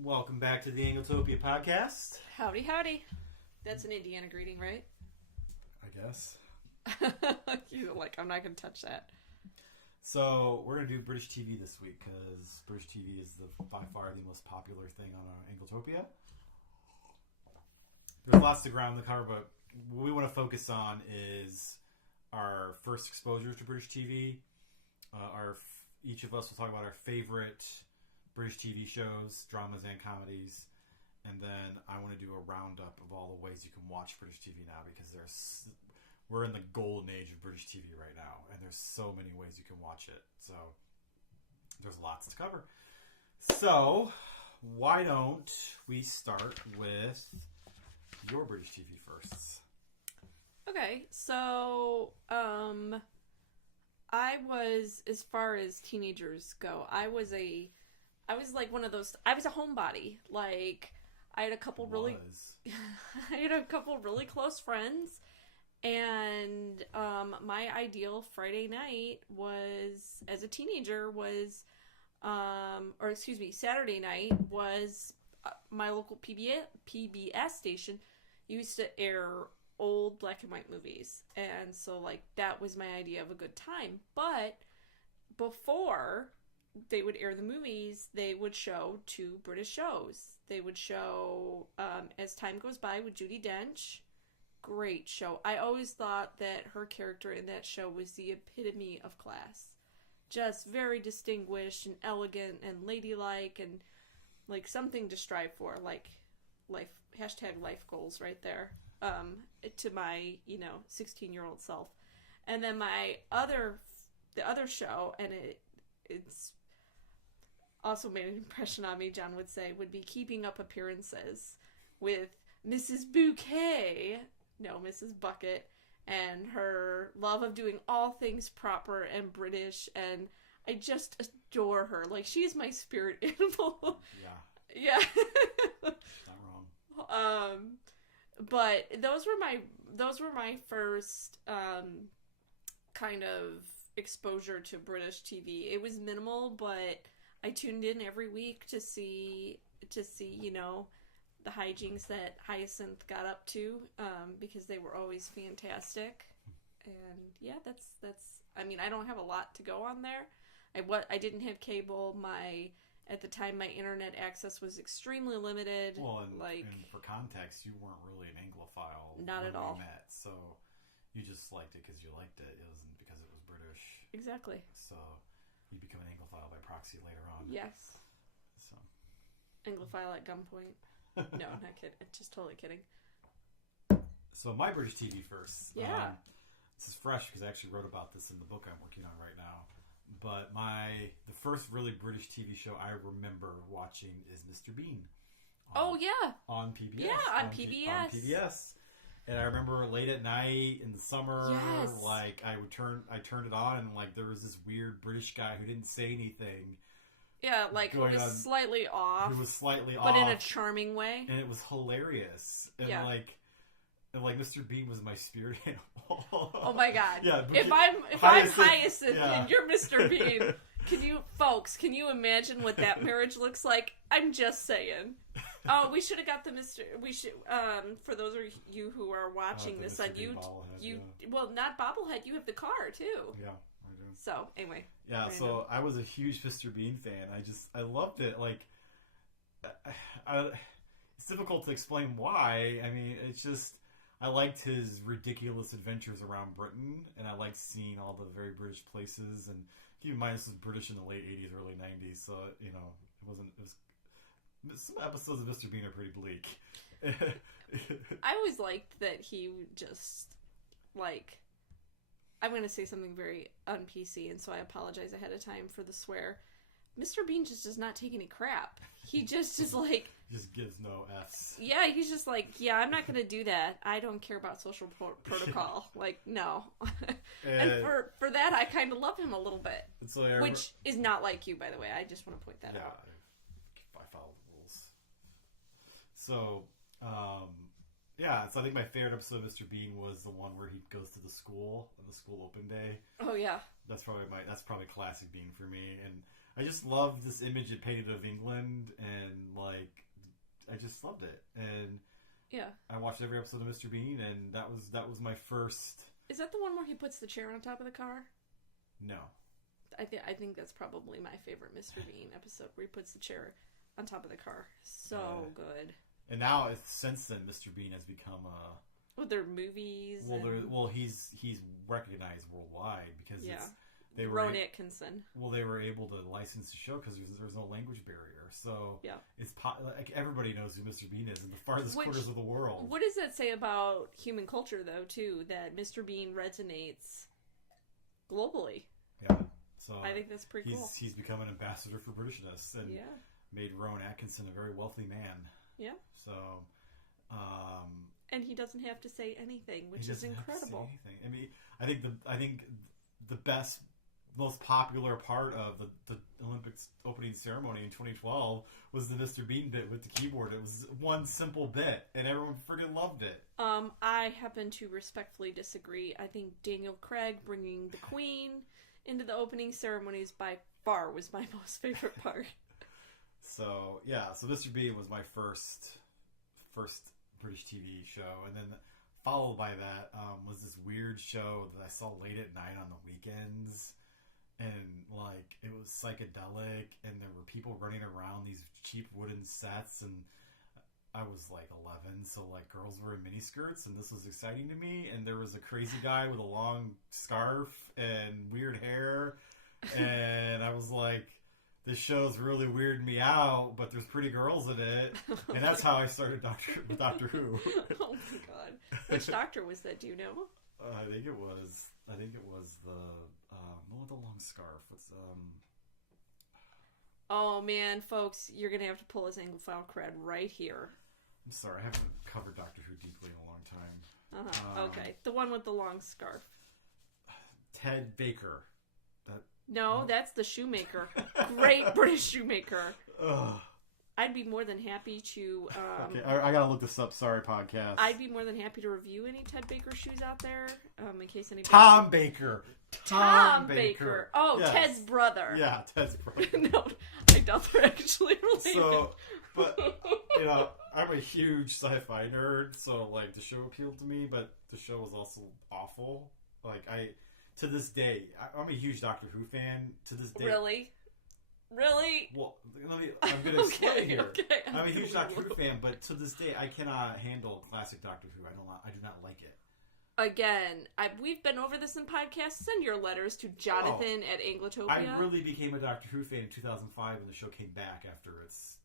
Welcome back to the Anglotopia Podcast. Howdy, howdy. That's an Indiana greeting, right? I guess. You're like, I'm not going to touch that. So, we're going to do British TV this week because British TV is by far the most popular thing on Anglotopia. There's lots to ground to cover, but what we want to focus on is our first exposure to British TV. Each of us will talk about our favorite British TV shows, dramas, and comedies. And then I want to do a roundup of all the ways you can watch British TV now because we're in the golden age of British TV right now. And there's so many ways you can watch it. So there's lots to cover. So why don't we start with your British TV firsts? Okay, so I was, as far as teenagers go, I was like one of those. I was a homebody. Like I had a couple really close friends, and my ideal Friday night was, as a teenager, was Saturday night was my local PBS station used to air old black and white movies, and so like that was my idea of a good time. But before they would air the movies, they would show two British shows. They would show As Time Goes By with Judi Dench. Great show. I always thought that her character in that show was the epitome of class. Just very distinguished and elegant and ladylike and like something to strive for. Like life, #life goals right there. To my, 16-year-old self. And then the other show, and it's also made an impression on me, John would say, would be Keeping Up Appearances with Mrs. Mrs. Bucket, and her love of doing all things proper and British, and I just adore her. Like, she is my spirit animal. Yeah. Not wrong. But those were my first kind of exposure to British TV. It was minimal, but I tuned in every week to see the hijinks that Hyacinth got up to, because they were always fantastic. And yeah, that's I mean, I don't have a lot to go on there. I didn't have cable. At the time, my internet access was extremely limited. Well, and for context, you weren't really an Anglophile. Not at all. We met, so you just liked it because you liked it. It wasn't because it was British. Exactly. So you become an Anglophile by proxy later on. Yes. So Anglophile at gunpoint. No, not kidding. Just totally kidding. So my British TV first. Yeah. This is fresh because I actually wrote about this in the book I'm working on right now. But the first really British TV show I remember watching is Mr. Bean. Oh yeah. On PBS. Yeah, on PBS. On PBS. And I remember late at night in the summer, yes. like I turned it on, and like there was this weird British guy who didn't say anything. Yeah, like who was slightly off. But in a charming way. And it was hilarious. And yeah. And Mr. Bean was my spirit animal. Oh my god. Yeah. If I'm Hyacinth yeah. and you're Mr. Bean, can you imagine what that marriage looks like? I'm just saying. Oh, we should have got for those of you who are watching this on well, not bobblehead, you have the car too. Yeah, I do. So, anyway. Yeah, random. So I was a huge Mr. Bean fan. I loved it. Like, it's difficult to explain why. I mean, it's just, I liked his ridiculous adventures around Britain, and I liked seeing all the very British places. And keep in mind, this was British in the late 80s, early 90s, so, some episodes of Mr. Bean are pretty bleak. I always liked that he just, like, I'm going to say something very un-PC, and so I apologize ahead of time for the swear. Mr. Bean just does not take any crap. He just is like... He just gives no Fs. Yeah, he's just like, yeah, I'm not going to do that. I don't care about social protocol. Like, no. And for that, I kind of love him a little bit. So which is not like you, by the way. I just want to point that out. I follow the rules. So, so I think my favorite episode of Mr. Bean was the one where he goes to the school on the school open day. Oh, yeah. That's probably classic Bean for me. And I just loved this image it painted of England, and like I just loved it. And yeah, I watched every episode of Mr. Bean, and that was my first. Is that the one where he puts the chair on top of the car? No. I think that's probably my favorite Mr. Bean episode, where he puts the chair on top of the car. So good. And now, since then, Mr. Bean has become Well, their movies. He's recognized worldwide because they were Rowan Atkinson. Well, they were able to license the show because there's no language barrier. So it's like everybody knows who Mr. Bean is in the farthest corners of the world. What does that say about human culture, though, too? That Mr. Bean resonates globally. Yeah. So I think that's pretty cool. He's become an ambassador for Britishness and made Rowan Atkinson a very wealthy man. Yeah. So, and he doesn't have to say anything, which is incredible. I mean, I think the best, most popular part of the Olympics opening ceremony in 2012 was the Mr. Bean bit with the keyboard. It was one simple bit, and everyone friggin' loved it. I happen to respectfully disagree. I think Daniel Craig bringing the Queen into the opening ceremonies by far was my most favorite part. So Mr. Bean was my first British TV show, and then followed by that was this weird show that I saw late at night on the weekends, and like it was psychedelic, and there were people running around these cheap wooden sets, and I was like 11, so like girls were in miniskirts, and this was exciting to me, and there was a crazy guy with a long scarf and weird hair, and I was like, this show's really weirding me out, but there's pretty girls in it, and that's how I started Doctor Who. Oh my god! Which doctor was that? Do you know? I think it was the one with the long scarf. Oh man, folks, you're gonna have to pull his Anglophile cred right here. I'm sorry, I haven't covered Doctor Who deeply in a long time. Okay, the one with the long scarf. Ted Baker. No, that's the shoemaker. Great British shoemaker. Ugh. I'd be more than happy to... okay, I gotta look this up. Sorry, podcast. I'd be more than happy to review any Ted Baker shoes out there, in case anybody... Tom Baker. Tom Baker. Oh, yes. Ted's brother. Yeah, Ted's brother. No, I doubt they're actually related. So, but, I'm a huge sci-fi nerd, so, like, the show appealed to me, but the show was also awful. Like, to this day, I'm a huge Doctor Who fan. To this day... Really? Well, I'm going to explain here. Okay. I'm a huge Doctor Who fan, but to this day, I cannot handle classic Doctor Who. I do not like it. Again, we've been over this in podcasts. Send your letters to Jonathan at Anglotopia. I really became a Doctor Who fan in 2005 when the show came back after its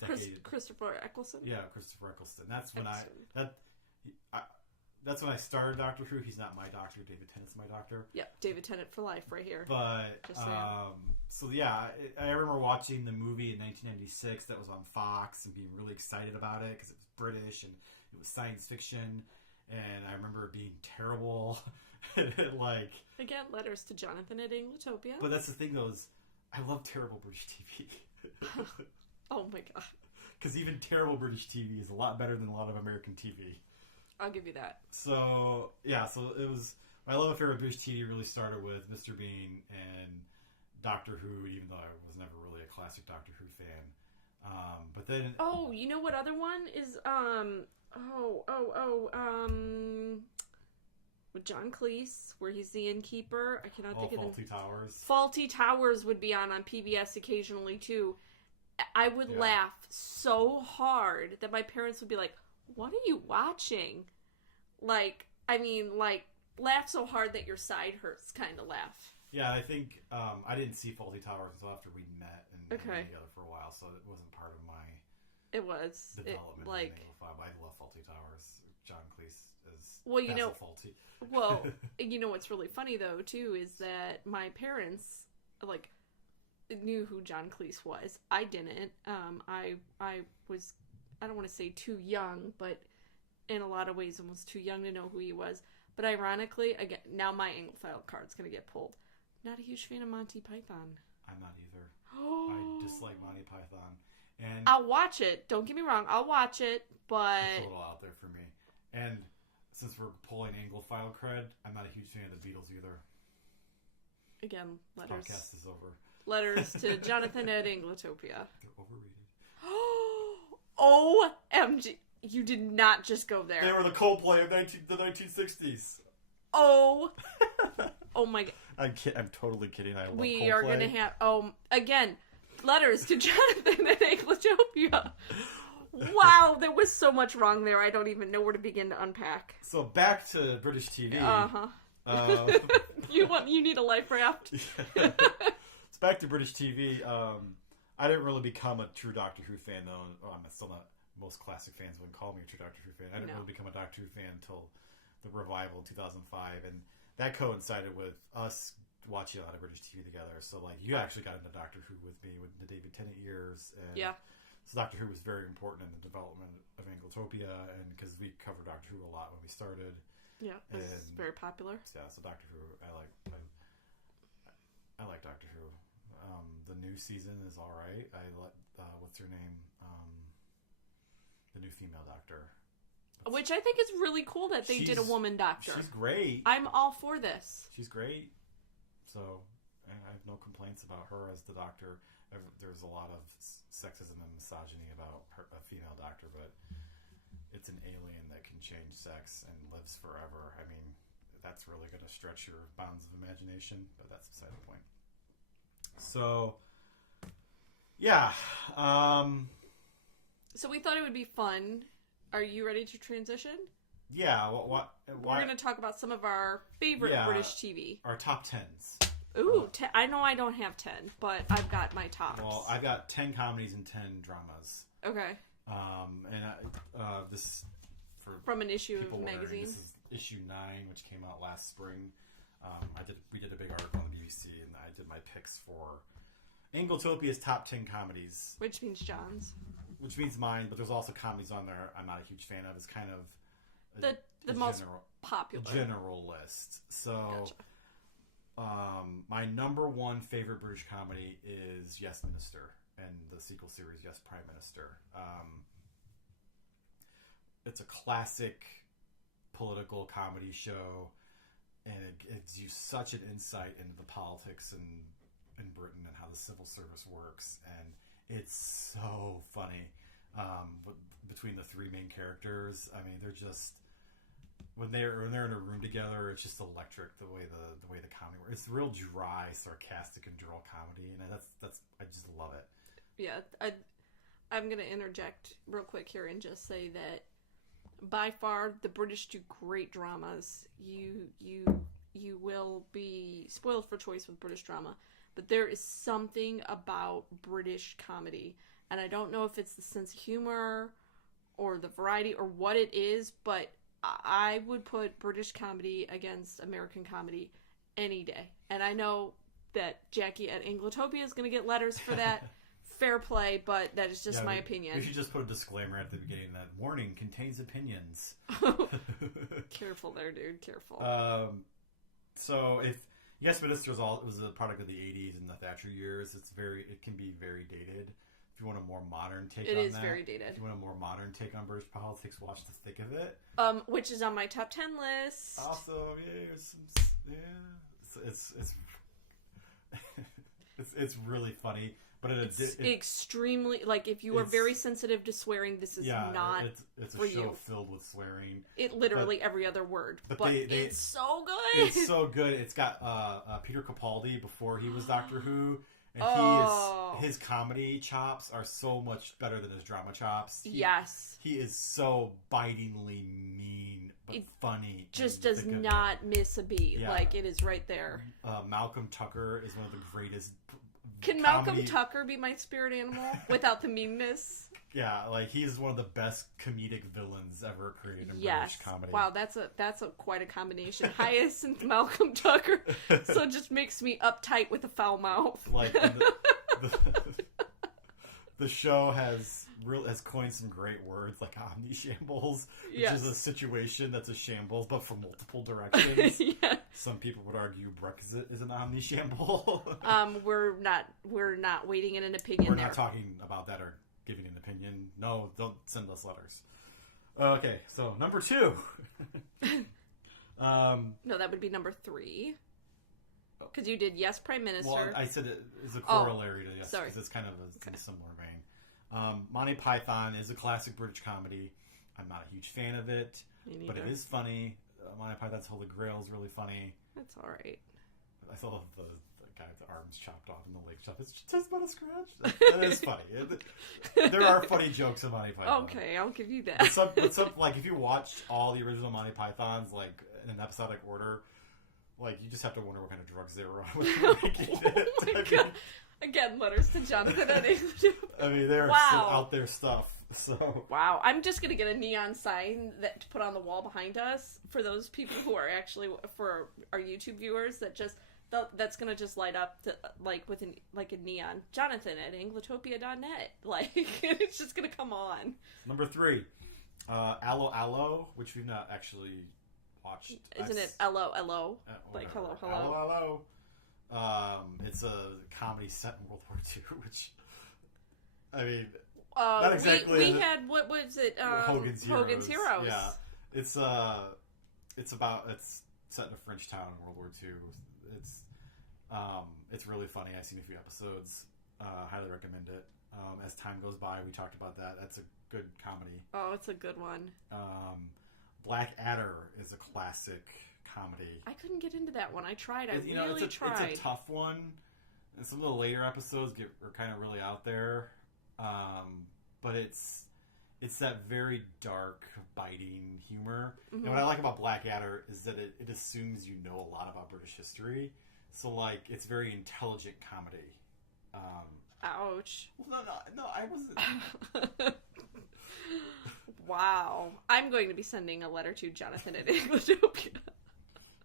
decade. Christopher Eccleston? Yeah, Christopher Eccleston. That's when I started Doctor Who. He's not my doctor. David Tennant's my doctor. Yeah, David Tennant for life right here. But, I remember watching the movie in 1996 that was on Fox and being really excited about it because it was British and it was science fiction. And I remember it being terrible. Again, letters to Jonathan at Anglotopia. But that's the thing, though, is I love terrible British TV. Oh my god. Because even terrible British TV is a lot better than a lot of American TV. I'll give you that. So it was... My love affair with British TV really started with Mr. Bean and Doctor Who, even though I was never really a classic Doctor Who fan. But then... Oh, you know what other one is... with John Cleese, where he's the innkeeper. I cannot think of Fawlty Towers. Fawlty Towers would be on PBS occasionally, too. I would laugh so hard that my parents would be like, what are you watching? Laugh so hard that your side hurts kind of laugh. Yeah, I think I didn't see Fawlty Towers until after we met and been together for a while, so it wasn't part of my development. I love Fawlty Towers. John Cleese is faulty. Well, what's really funny though too is that my parents knew who John Cleese was. I didn't. I was, I don't want to say too young, but in a lot of ways almost too young to know who he was. But ironically, again, now my Anglophile card's going to get pulled. Not a huge fan of Monty Python. I'm not either. I dislike Monty Python. And I'll watch it. Don't get me wrong. I'll watch it, but... It's a little out there for me. And since we're pulling Anglophile cred, I'm not a huge fan of the Beatles either. Again, letters. Podcast is over. Letters to Jonathan at Anglotopia. They're overrated. OMG. You did not just go there. They were the Coldplay of the 1960s. Oh my god. I'm totally kidding. I love Coldplay. We are going to have... again, letters to Jonathan at Anglotopia. Wow, there was so much wrong there. I don't even know where to begin to unpack. So back to British TV. You need a life raft. It's back to British TV. I didn't really become a true Doctor Who fan, though. Oh, I'm still not... Most classic fans wouldn't call me a true Doctor Who fan. I didn't really become a Doctor Who fan until the revival in 2005, and that coincided with us watching a lot of British TV together. So, like, you actually got into Doctor Who with me with the David Tennant years. And so Doctor Who was very important in the development of Anglotopia, and because we covered Doctor Who a lot when we started. Yeah, it's very popular. Yeah, so Doctor Who, I like Doctor Who. The new season is all right. I like what's her name? The new female Doctor. Which I think is really cool that they did a woman doctor. She's great. I'm all for this. She's great. So, I have no complaints about her as the Doctor. There's a lot of sexism and misogyny about a female Doctor, but it's an alien that can change sex and lives forever. I mean, that's really going to stretch your bounds of imagination, but that's beside the point. So, yeah. So we thought it would be fun. Are you ready to transition? Yeah. We're going to talk about some of our favorite British TV. Our top 10s. Ooh, I know I don't have 10, but I've got my tops. Well, I've got 10 comedies and 10 dramas. Okay. This for from an issue of a magazine. This is issue 9, which came out last spring. We did a big article on the BBC, and I did my picks for Anglotopia's top 10 comedies, which means John's, which means mine. But there's also comedies on there I'm not a huge fan of. It's kind of the most popular general list. So. Gotcha. My number one favorite British comedy is Yes Minister, and the sequel series Yes Prime Minister. It's a classic political comedy show, and it gives you such an insight into the politics in Britain and how the civil service works, and it's so funny. Between the three main characters, I mean, they're just when they're in a room together, it's just electric the way the comedy works. It's real dry, sarcastic, and droll comedy, and that's I just love it. Yeah, I'm gonna interject real quick here and just say that by far the British do great dramas. You will be spoiled for choice with British drama, but there is something about British comedy, and I don't know if it's the sense of humor or the variety or what it is, but I would put British comedy against American comedy any day. And I know that Jackie at Anglotopia is going to get letters for that. Fair play, but that is just my opinion. We should just put a disclaimer at the beginning that warning contains opinions. Careful there, dude. Careful. So if Yes Minister was a product of the 80s and the Thatcher years, it can be very dated. If you want a more modern take on that. It is very dated. If you want a more modern take on British politics, watch The Thick of It. Which is on my top 10 list. Also, it's really funny, but it's extremely, like, if you are very sensitive to swearing, this is not it's for a show you. Filled with swearing. It literally every other word, but it's so good. It's so good. It's got Peter Capaldi before he was Doctor Who. And his comedy chops are so much better than his drama chops. Yes. He is so bitingly mean, but funny. Just does not miss a beat. Yeah. Like, it is right there. Malcolm Tucker is one of the greatest Can Malcolm Tucker be my spirit animal without the meanness? Yeah, like, he's one of the best comedic villains ever created in British comedy. Wow, that's quite a combination. Hyacinth, Malcolm Tucker. So it just makes me uptight with a foul mouth. Like, the show has coined some great words like omnishambles, which is a situation that's a shambles, but from multiple directions. Yeah. Some people would argue Brexit is an omnishamble. We're not waiting in an opinion. We're not talking about that or giving an opinion. No, don't send us letters. Okay, so number 2. No, that would be number 3. Because you did Yes, Prime Minister. Well, I said it is a corollary to Yes, sorry. because it's kind of a similar vein. Monty Python is a classic British comedy. I'm not a huge fan of it, but it is funny. Monty Python's Holy Grail is really funny. That's all right. I saw the guy with the arms chopped off in the lake shop. It's just about a scratch. That is funny. There are funny jokes in Monty Python. Okay, I'll give you that. But some, like, if you watch all the original Monty Pythons, like, in an episodic order, like, you just have to wonder what kind of drugs they were on when they were making it. Oh my God. Again, letters to Jonathan and English. I mean, they're some out there stuff. So wow, I'm just gonna get a neon sign to put on the wall behind us for those people who are actually for our YouTube viewers. That's gonna just light up to, like with a neon. Jonathan at Anglotopia.net. Like it's just gonna come on. Number 3, Allo Allo, which we've not actually watched. Isn't it LO? Like hello. Allo Allo. It's a comedy set in World War II, which I mean. Not exactly. We had what was it? Hogan's Heroes. Yeah, it's set in a French town in World War II. It's really funny. I've seen a few episodes. Highly recommend it. As time goes by, we talked about that. That's a good comedy. Oh, it's a good one. Black Adder is a classic comedy. I couldn't get into that one. I tried. I really tried. It's a tough one, and some of the later episodes are kind of really out there. But it's that very dark, biting humor. Mm-hmm. And what I like about Black Adder is that it assumes you know a lot about British history. So, like, it's very intelligent comedy. Ouch. Well, no, I wasn't. Wow. I'm going to be sending a letter to Jonathan at Anglotopia.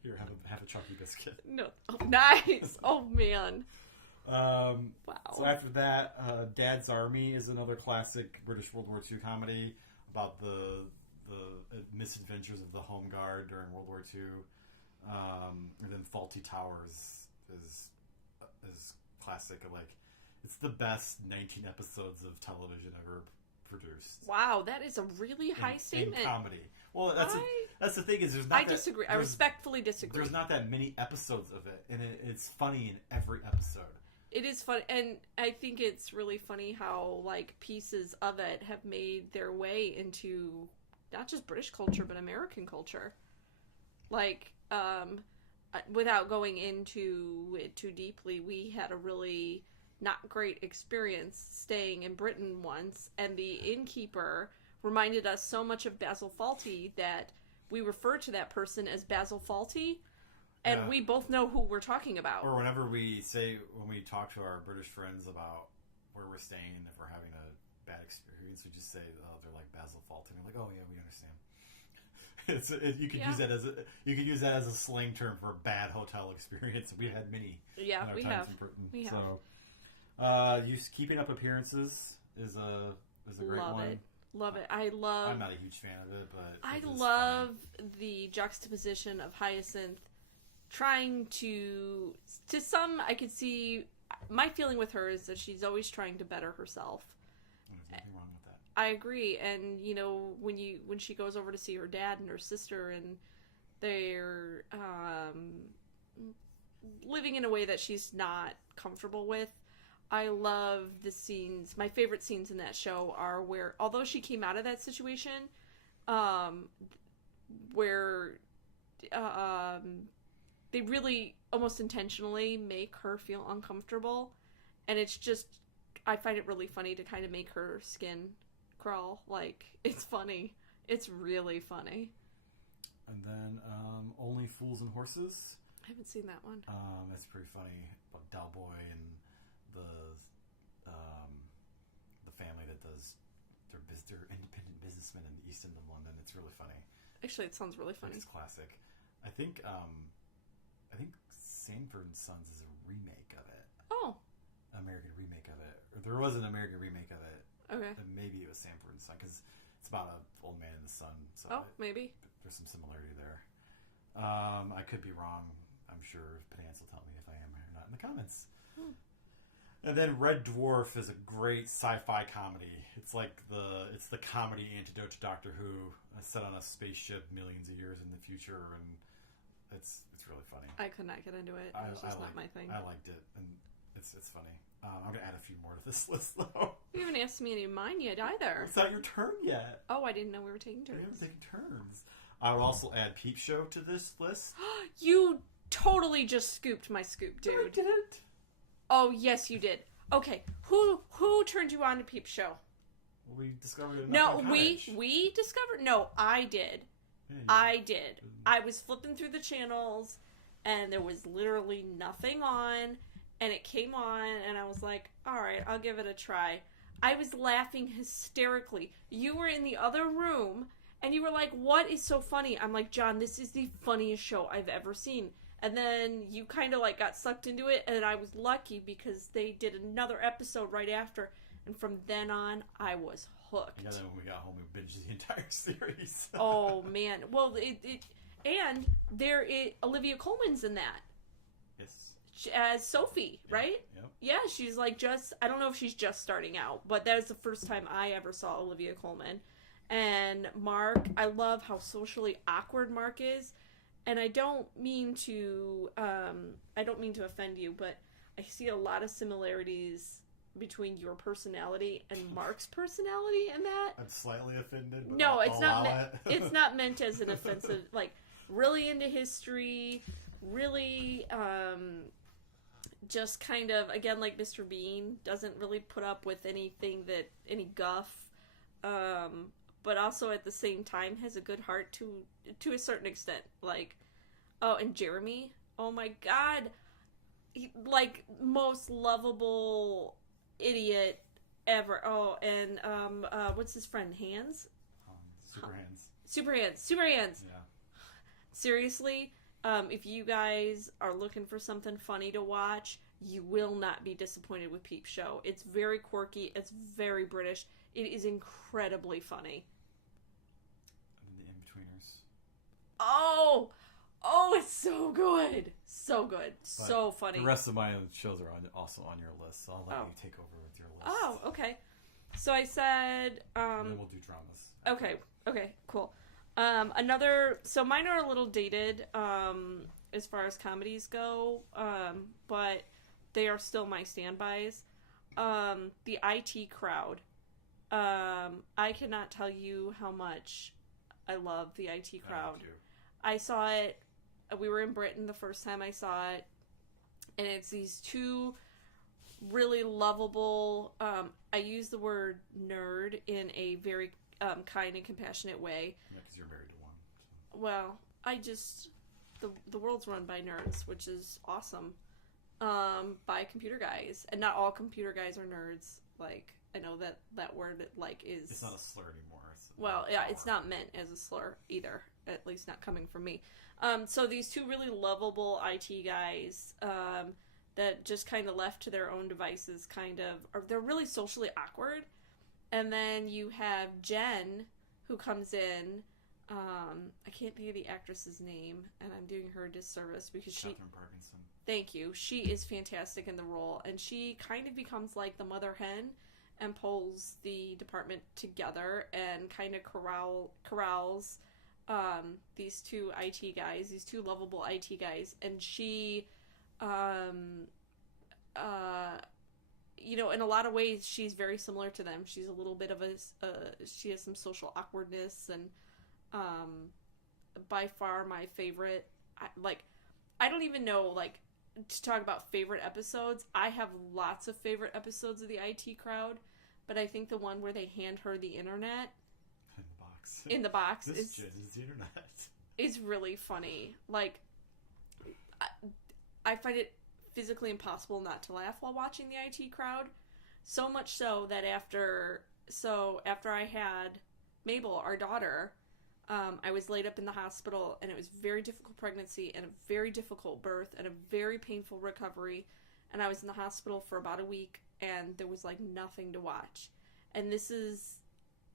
Here, have a Chucky biscuit. No. Oh, nice. Oh, man. Wow. So after that, Dad's Army is another classic British World War II comedy about the misadventures of the Home Guard during World War II. And then Fawlty Towers is classic. Like, it's the best 19 episodes of television ever produced. Wow, that is a really high statement. In comedy. Well, that's the thing is there's not. I disagree. I respectfully disagree. There's not that many episodes of it, and it's funny in every episode. It is fun, and I think it's really funny how, like, pieces of it have made their way into not just British culture, but American culture. Like, without going into it too deeply, we had a really not great experience staying in Britain once, and the innkeeper reminded us so much of Basil Fawlty that we refer to that person as Basil Fawlty. And we both know who we're talking about. Or whenever when we talk to our British friends about where we're staying, if we're having a bad experience, we just say, "Oh, they're like Basil Fawlty." And we're like, "Oh yeah, we understand." You could use that as a slang term for a bad hotel experience. We had many. Yeah, we have. In Britain. We have. So, keeping up appearances is a great one. Love it. I'm not a huge fan of it, but I love the juxtaposition of Hyacinth. Trying to some, I could see, my feeling with her is that she's always trying to better herself. There's nothing wrong with that. I agree, and when she goes over to see her dad and her sister, and they're living in a way that she's not comfortable with, I love the scenes. My favorite scenes in that show are where, although she came out of that situation, where they really almost intentionally make her feel uncomfortable, and it's just, I find it really funny to kind of make her skin crawl. Like, it's funny. It's really funny. And then Only Fools and Horses. I haven't seen that one. That's pretty funny about Dalboy and the family that does they're independent businessmen in the East End of London. It's really funny. Actually, it sounds really funny. It's classic. I think Sanford and Sons is a remake of it. Oh. American remake of it. Or there was an American remake of it. Okay. And maybe it was Sanford and Son, because it's about an old man and the son. So maybe. There's some similarity there. I could be wrong. I'm sure Panance will tell me if I am or not in the comments. And then Red Dwarf is a great sci-fi comedy. It's like the comedy antidote to Doctor Who, set on a spaceship millions of years in the future, and It's really funny. I could not get into it. It's just not my thing. I liked it, and it's funny. I'm gonna add a few more to this list though. You haven't asked me any of mine yet either. It's not your turn yet. Oh, I didn't know we were taking turns. We haven't taken turns. I would also add Peep Show to this list. You totally just scooped my scoop, dude. No, I didn't. Oh, yes, you did. Okay, who turned you on to Peep Show? We discovered it. No, we discovered. No, I did. Yeah, I did. I was flipping through the channels, and there was literally nothing on, and it came on, and I was like, all right, I'll give it a try. I was laughing hysterically. You were in the other room, and you were like, what is so funny? I'm like, John, this is the funniest show I've ever seen. And then you kind of like got sucked into it, and I was lucky because they did another episode right after, and from then on, I was hooked. Yeah, then when we got home, we binged the entire series. Oh man! Well, and Olivia Colman's in that. Yes. As Sophie, right? Yep. Yeah, she's like I don't know if she's just starting out, but that is the first time I ever saw Olivia Colman. And Mark, I love how socially awkward Mark is. And I don't mean to offend you, but I see a lot of similarities between your personality and Mark's personality in that. I'm slightly offended. But no, it's not. It's not meant as an offensive. Like, really into history, really, just kind of again like Mr. Bean doesn't really put up with any guff, but also at the same time has a good heart to a certain extent. Like, oh, and Jeremy, oh my God, like most lovable idiot ever. Oh, and what's his friend? Hands? Super Hands. Yeah. Seriously, if you guys are looking for something funny to watch, you will not be disappointed with Peep Show. It's very quirky. It's very British. It is incredibly funny. And the In-Betweeners. Oh, it's so good. So good. But so funny. The rest of my shows are also on your list, so I'll let you take over with your list. Oh, okay. So I said... and then we'll do dramas. Okay, cool. So mine are a little dated as far as comedies go, but they are still my standbys. The IT Crowd. I cannot tell you how much I love the IT Crowd. I saw it. We were in Britain the first time I saw it, and it's these two really lovable. I use the word nerd in a very kind and compassionate way. Yeah, because you're married to one. So. Well, the world's run by nerds, which is awesome. By computer guys, and not all computer guys are nerds. Like, I know that word like is. It's not a slur anymore. It's not meant as a slur either. At least not coming from me. So these two really lovable IT guys that just kind of left to their own devices, they're really socially awkward. And then you have Jen, who comes in. I can't think of the actress's name, and I'm doing her a disservice because Catherine Parkinson. Thank you. She is fantastic in the role, and she kind of becomes like the mother hen and pulls the department together and kind of corrals these two IT guys, these two lovable IT guys, and she, in a lot of ways, she's very similar to them. She's a little bit of she has some social awkwardness, and by far my favorite. I don't even know, to talk about favorite episodes. I have lots of favorite episodes of the IT Crowd, but I think the one where they hand her the internet in the box this is the internet. Is really funny. I find it physically impossible not to laugh while watching the IT Crowd. So much so that after I had Mabel, our daughter, I was laid up in the hospital, and it was a very difficult pregnancy and a very difficult birth and a very painful recovery, and I was in the hospital for about a week, and there was nothing to watch. And this is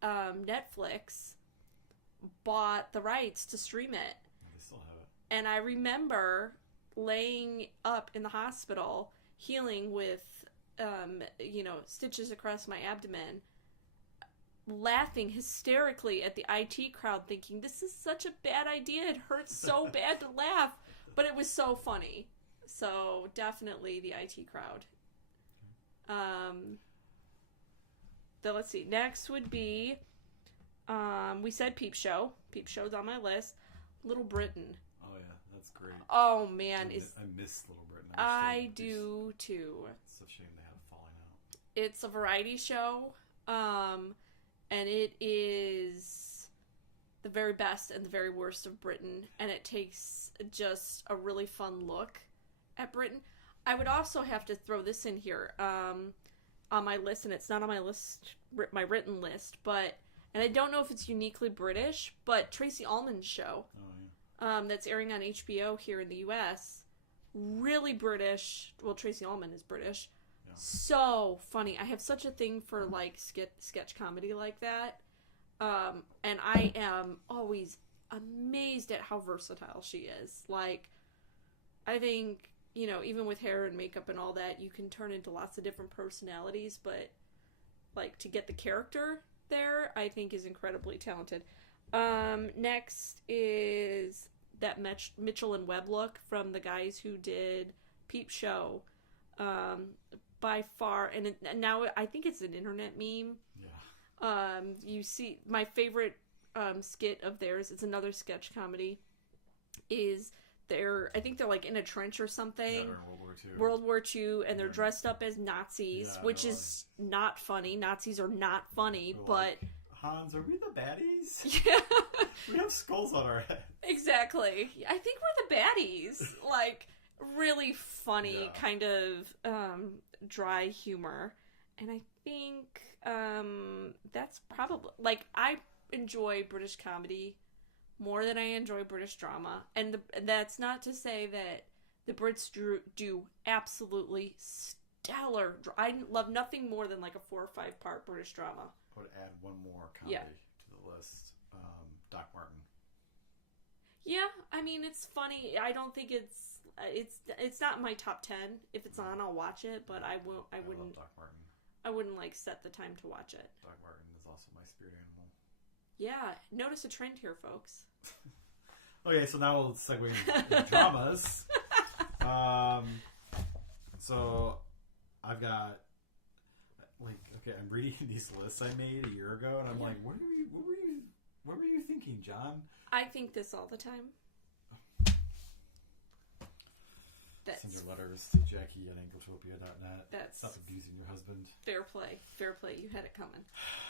Netflix bought the rights to stream it. They still have it. And I remember laying up in the hospital, healing with stitches across my abdomen, laughing hysterically at the IT Crowd, thinking, this is such a bad idea. It hurts so bad to laugh. But it was so funny. So definitely the IT crowd. Then let's see. Next would be, we said Peep Show. Peep Show's on my list. Little Britain. Oh yeah, that's great. Oh man, I miss Little Britain. I do too. It's a shame they had a falling out. It's a variety show, and it is the very best and the very worst of Britain, and it takes just a really fun look at Britain. I would also have to throw this in here on my list, and it's not on my list, my written list, but, and I don't know if it's uniquely British, but Tracey Ullman's show. Oh yeah. That's airing on HBO here in the U.S. Really British. Well, Tracey Ullman is British. Yeah. So funny. I have such a thing for like sketch comedy like that. And I am always amazed at how versatile she is. Like, I think, you know, even with hair and makeup and all that, you can turn into lots of different personalities, but like to get the character there, I think is incredibly talented. Next is that Mitchell and Webb look from the guys who did Peep Show. By far, and now I think it's an internet meme. Yeah. You see, my favorite skit of theirs, it's another sketch comedy, is I think they're like in a trench or something. Yeah, World War II. World War II, and they're dressed up as Nazis, which is not funny. Nazis are not funny, but... Like, Hans, are we the baddies? Yeah. We have skulls on our heads. Exactly. I think we're the baddies. Like, really funny, kind of dry humor. And I think that's probably... Like, I enjoy British comedy more than I enjoy British drama. And that's not to say that the Brits do absolutely stellar... I love nothing more than like a 4 or 5 part British drama. I would add one more comedy to the list. Doc Martin. Yeah, I mean, it's funny. I don't think it's not my top 10. If it's on, I'll watch it, but I wouldn't love Doc Martin. I wouldn't like set the time to watch it. Doc Martin is also my spirit animal. Yeah, notice a trend here, folks. Okay, so now we'll segue into dramas. So I've got okay, I'm reading these lists I made a year ago, and I'm like, what were you thinking, John? I think this all the time. Send your letters to Jackie at Anglotopia.net. Stop abusing your husband. Fair play. Fair play. You had it coming.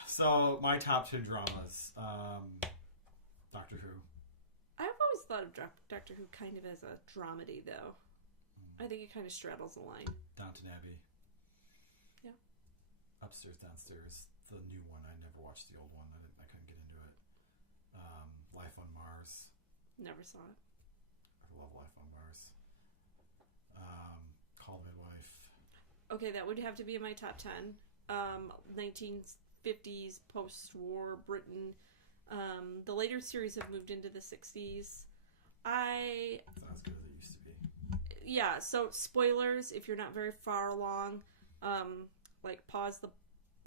So, my top 10 dramas. Doctor Who. I've always thought of Doctor Who kind of as a dramedy, though. I think it kind of straddles the line. Downton Abbey. Yeah. Upstairs, Downstairs. The new one. I never watched the old one. I couldn't get into it. Life on Mars. Never saw it. I love Life on Mars. Call Midwife. Okay, that would have to be in my top 10. 1950s post-war Britain. The later series have moved into the 60s. It's not as good as it used to be. Yeah, so spoilers if you're not very far along. Like pause the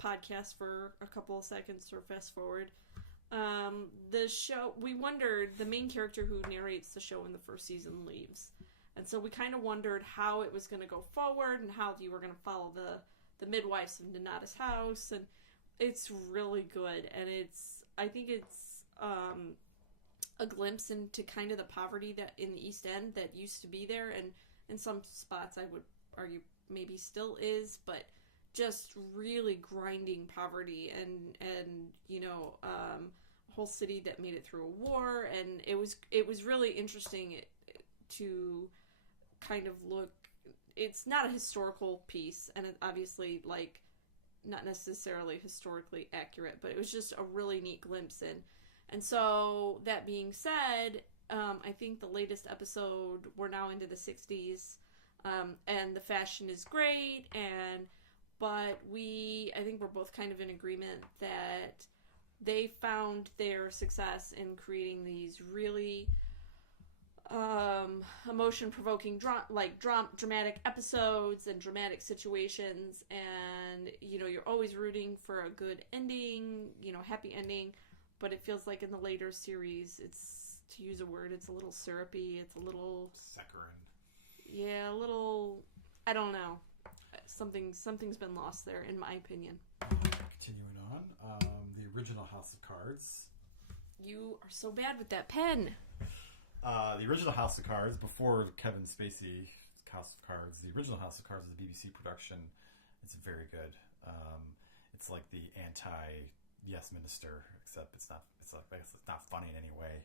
podcast for a couple of seconds or fast forward. The show, we wondered, the main character who narrates the show in the first season leaves. And so we kind of wondered how it was going to go forward and how you were going to follow the midwives of Nonnatus house. And it's really good. And I think it's a glimpse into kind of the poverty that in the East End that used to be there. And in some spots I would argue maybe still is, but just really grinding poverty and you know, a whole city that made it through a war. And it was really interesting to kind of look. It's not a historical piece, and it obviously like not necessarily historically accurate, but it was just a really neat glimpse in. And so that being said, I think the latest episode, we're now into the 60s, and the fashion is great, but I think we're both kind of in agreement that they found their success in creating these really emotion-provoking dramatic episodes and dramatic situations, and you know, you're always rooting for a good ending, you know, happy ending, but it feels like in the later series to use a word, it's a little syrupy. It's a little saccharine. Yeah, a little. I don't know. Something's been lost there, in my opinion. Continuing on, the original House of Cards. You are so bad with that pen. The original House of Cards, before Kevin Spacey House of Cards, the original House of Cards is a BBC production. It's very good. It's like the anti-Yes Minister, except it's not funny in any way.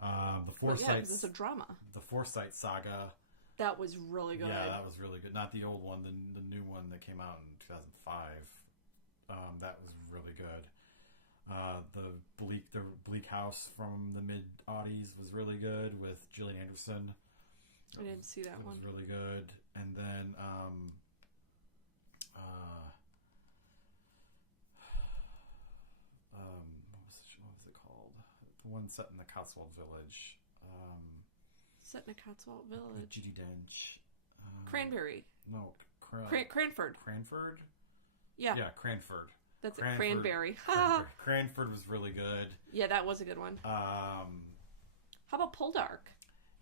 The Forsyte. It's a drama. The Forsyte Saga. That was really good. Yeah, that was really good. Not the old one, the new one that came out in 2005. That was really good. The Bleak House from the mid-aughties was really good with Gillian Anderson. I didn't see that one. It was really good. And then what was it called? The one set in the Cotswold Village. Set in a Cotswold Village. Judi Dench. Cranberry. No, Cranford. Cranford? Yeah. Yeah, Cranford. That's Cranford. a Cranberry. Cranford was really good. Yeah, that was a good one. How about Poldark?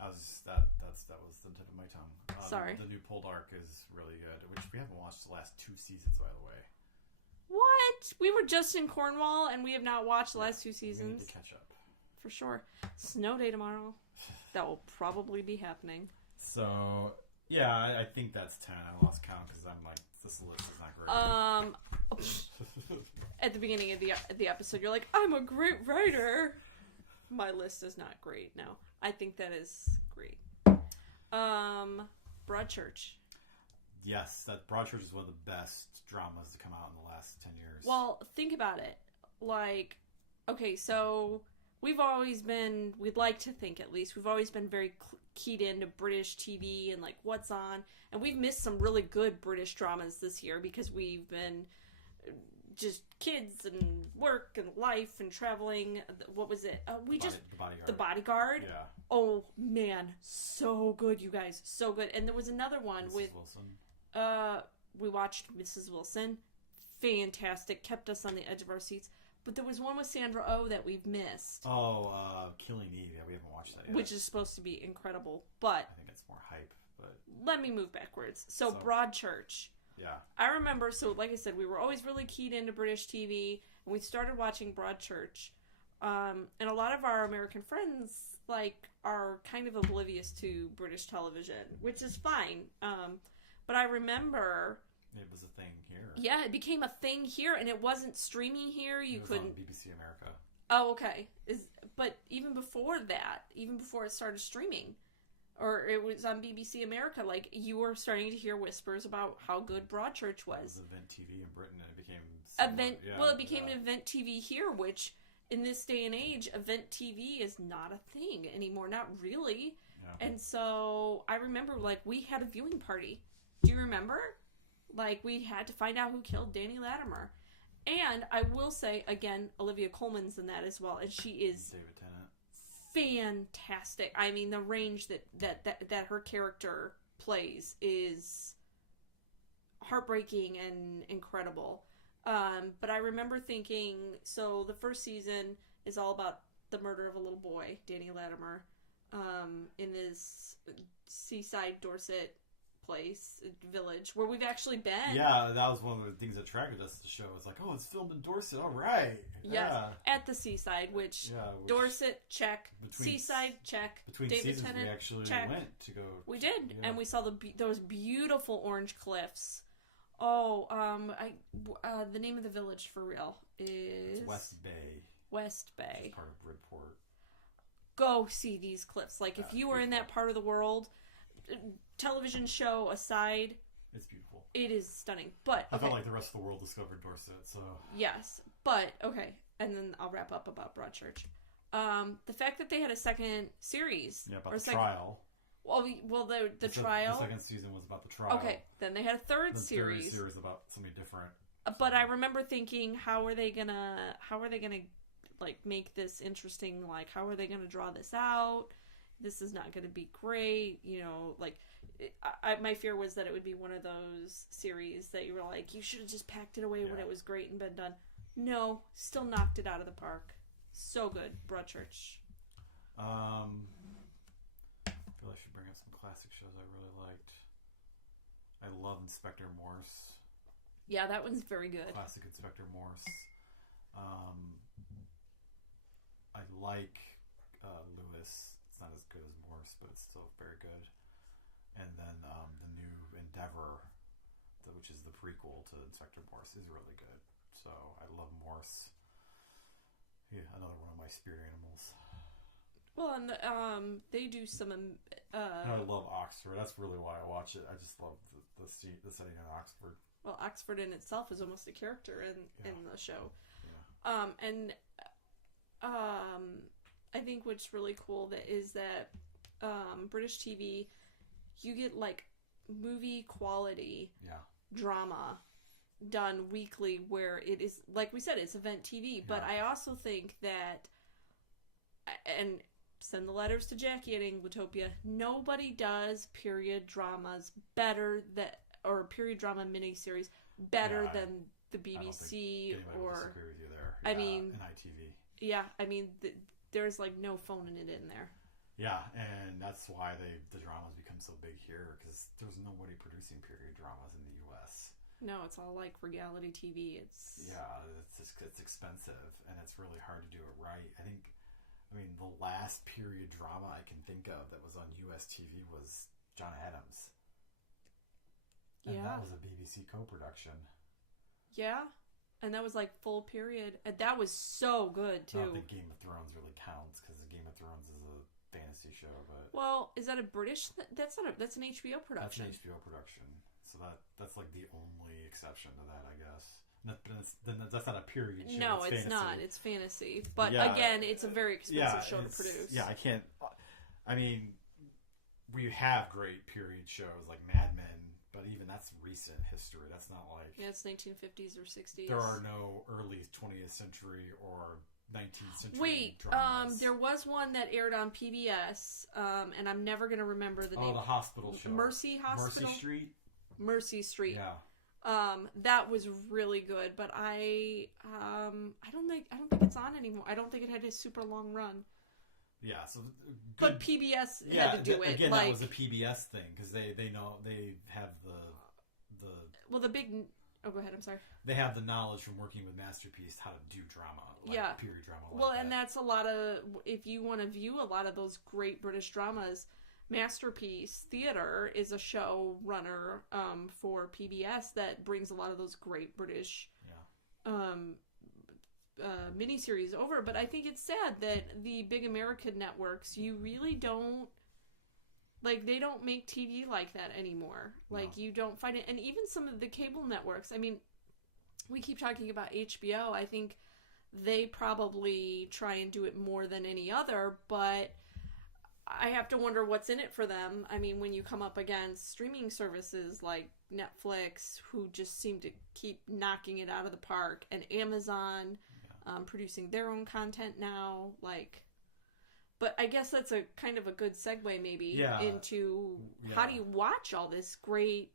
That was the tip of my tongue. Sorry. The new Poldark is really good, which we haven't watched the last 2 seasons, by the way. What? We were just in Cornwall, and we have not watched the last 2 seasons. We need to catch up. For sure. Snow day tomorrow. That will probably be happening. So, yeah, I think that's 10. I lost count because I'm like, this list is not great. At the beginning of the episode, you're like, I'm a great writer. My list is not great. No, I think that is great. Broadchurch. Yes, that Broadchurch is one of the best dramas to come out in the last 10 years. Well, think about it. Like, okay, so we'd like to think at least, we've always been very keyed into British TV and like what's on. And we've missed some really good British dramas this year because we've been just kids and work and life and traveling. What was it? The Bodyguard. Yeah. Oh man, so good, you guys, so good. And there was another one with Wilson. We watched Mrs. Wilson. Fantastic, kept us on the edge of our seats. But there was one with Sandra Oh that we've missed. Oh, Killing Eve. Yeah, we haven't watched that yet. Which is supposed to be incredible, but I think it's more hype. But let me move backwards. So Broadchurch. Yeah. I remember, so like I said, we were always really keyed into British TV, and we started watching Broadchurch. And a lot of our American friends, like, are kind of oblivious to British television, which is fine. But I remember... It was a thing here. Yeah, it became a thing here, and it wasn't streaming here. You couldn't... on BBC America. Oh, okay. But even before that, even before it started streaming, or it was on BBC America, like, you were starting to hear whispers about how good Broadchurch was. It was Event TV in Britain, and it became... It became an Event TV here, which, in this day and age, Event TV is not a thing anymore. Not really. Yeah. And so, I remember, like, we had a viewing party. Do you remember? Like, we had to find out who killed Danny Latimer. And I will say, again, Olivia Colman's in that as well, and she is... David Tennant. Fantastic. I mean, the range that her character plays is heartbreaking and incredible. But I remember thinking, so the first season is all about the murder of a little boy, Danny Latimer, in this seaside Dorset village where we've actually been. Yeah, that was one of the things that attracted us to the show. It's like, oh, it's filmed in Dorset. All right. Yes, at the seaside, which Dorset, check. Seaside, check. Between David seasons, Tennant, we actually check. went to go. We did, and we saw those beautiful orange cliffs. Oh, the name of the village for real is... It's West Bay. West Bay. Which is part of Bridport. Go see these cliffs. Like, if you were in that part of the world... Television show aside, it's beautiful. It is stunning. But okay. I felt like the rest of the world discovered Dorset. So yes, but okay, and then I'll wrap up about Broadchurch. The fact that they had a second series, about the trial. Well, the trial. The second season was about the trial. Okay, then they had a third series. Third series about something different. But I remember thinking, how are they gonna like make this interesting? Like, how are they gonna draw this out? This is not going to be great, you know, like, my fear was that it would be one of those series that you were like, you should have just packed it away when it was great and been done. No, still knocked it out of the park. So good, Broadchurch. I feel I should bring up some classic shows I really liked. I love Inspector Morse. Yeah, that one's very good. Classic Inspector Morse. I like Lewis. It's not as good as Morse, but it's still very good. And then the new Endeavor, which is the prequel to Inspector Morse, is really good. So I love Morse. Yeah, another one of my spirit animals. Well, and they do some. And I love Oxford. That's really why I watch it. I just love the setting in Oxford. Well, Oxford in itself is almost a character in the show. Yeah. And I think what's really cool is that British TV, you get like movie quality drama done weekly, where it is, like we said, it's event TV. But I also think that, and send the letters to Jackie at Anglotopia, nobody does period dramas better or period drama miniseries better than the BBC or. Disagree with you there. I mean, and ITV. Yeah, I mean, there's like no phoning it in there. Yeah, and that's why the dramas become so big here, because there's nobody producing period dramas in the U.S. No, it's all like reality TV. It's expensive, and it's really hard to do it right. I mean, the last period drama I can think of that was on U.S. TV was John Adams. And that was a BBC co-production. Yeah. And that was like full period. And that was so good, too. I don't think Game of Thrones really counts, because Game of Thrones is a fantasy show. But well, is that a British? That's an HBO production. That's an HBO production. So that's like the only exception to that, I guess. That's not a period show. No, it's not. It's fantasy. But again, it's a very expensive show to produce. Yeah, I can't. I mean, we have great period shows like Mad Men, but even that's recent history. That's not like... Yeah, it's 1950s or 60s. There are no early 20th century or 19th century dramas. There was one that aired on PBS, and I'm never going to remember the name. Oh, the hospital show. Mercy Hospital? Mercy Street. Yeah. That was really good, but I don't think it's on anymore. I don't think it had a super long run. Yeah, so good. But PBS had to do it. Again, that was a PBS thing, because they know, they have the big. Oh, go ahead. I'm sorry. They have the knowledge from working with Masterpiece how to do drama, period drama. And that's a lot of, if you want to view a lot of those great British dramas, Masterpiece Theatre is a show runner for PBS that brings a lot of those great British miniseries over. But I think it's sad that the big American networks, you really don't, like, they don't make TV like that anymore. Like, you don't find it. And even some of the cable networks, I mean, we keep talking about HBO. I think they probably try and do it more than any other, but I have to wonder what's in it for them. I mean, when you come up against streaming services like Netflix, who just seem to keep knocking it out of the park, and Amazon producing their own content now, like... But I guess that's a kind of a good segue, maybe, into how do you watch all this great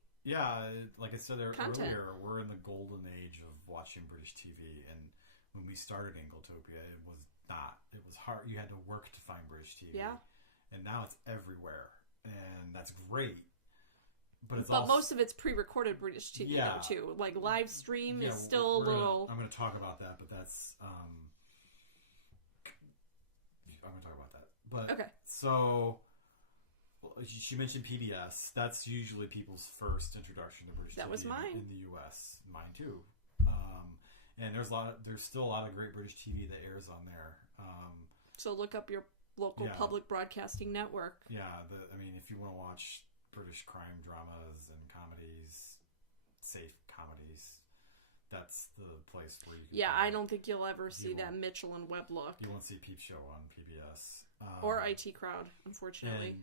like I said content. Earlier, we're in the golden age of watching British TV, and when we started Anglotopia, it was hard. You had to work to find British TV. Yeah. And now it's everywhere, and that's great. But most of it's pre-recorded British TV, though, too. Like, live stream is still a little... I'm going to talk about that, but that's... I'm going to talk about that. But, okay. So, she mentioned PBS. That's usually people's first introduction to British TV. That was mine. In the U.S. Mine, too. And there's still a lot of great British TV that airs on there. So look up your local public broadcasting network. Yeah, I mean, if you want to watch British crime dramas and comedies, safe comedies, that's the place where you can... Yeah, I don't think you'll ever see that Mitchell and Webb look. You won't see Peep Show on PBS. Or IT Crowd, unfortunately.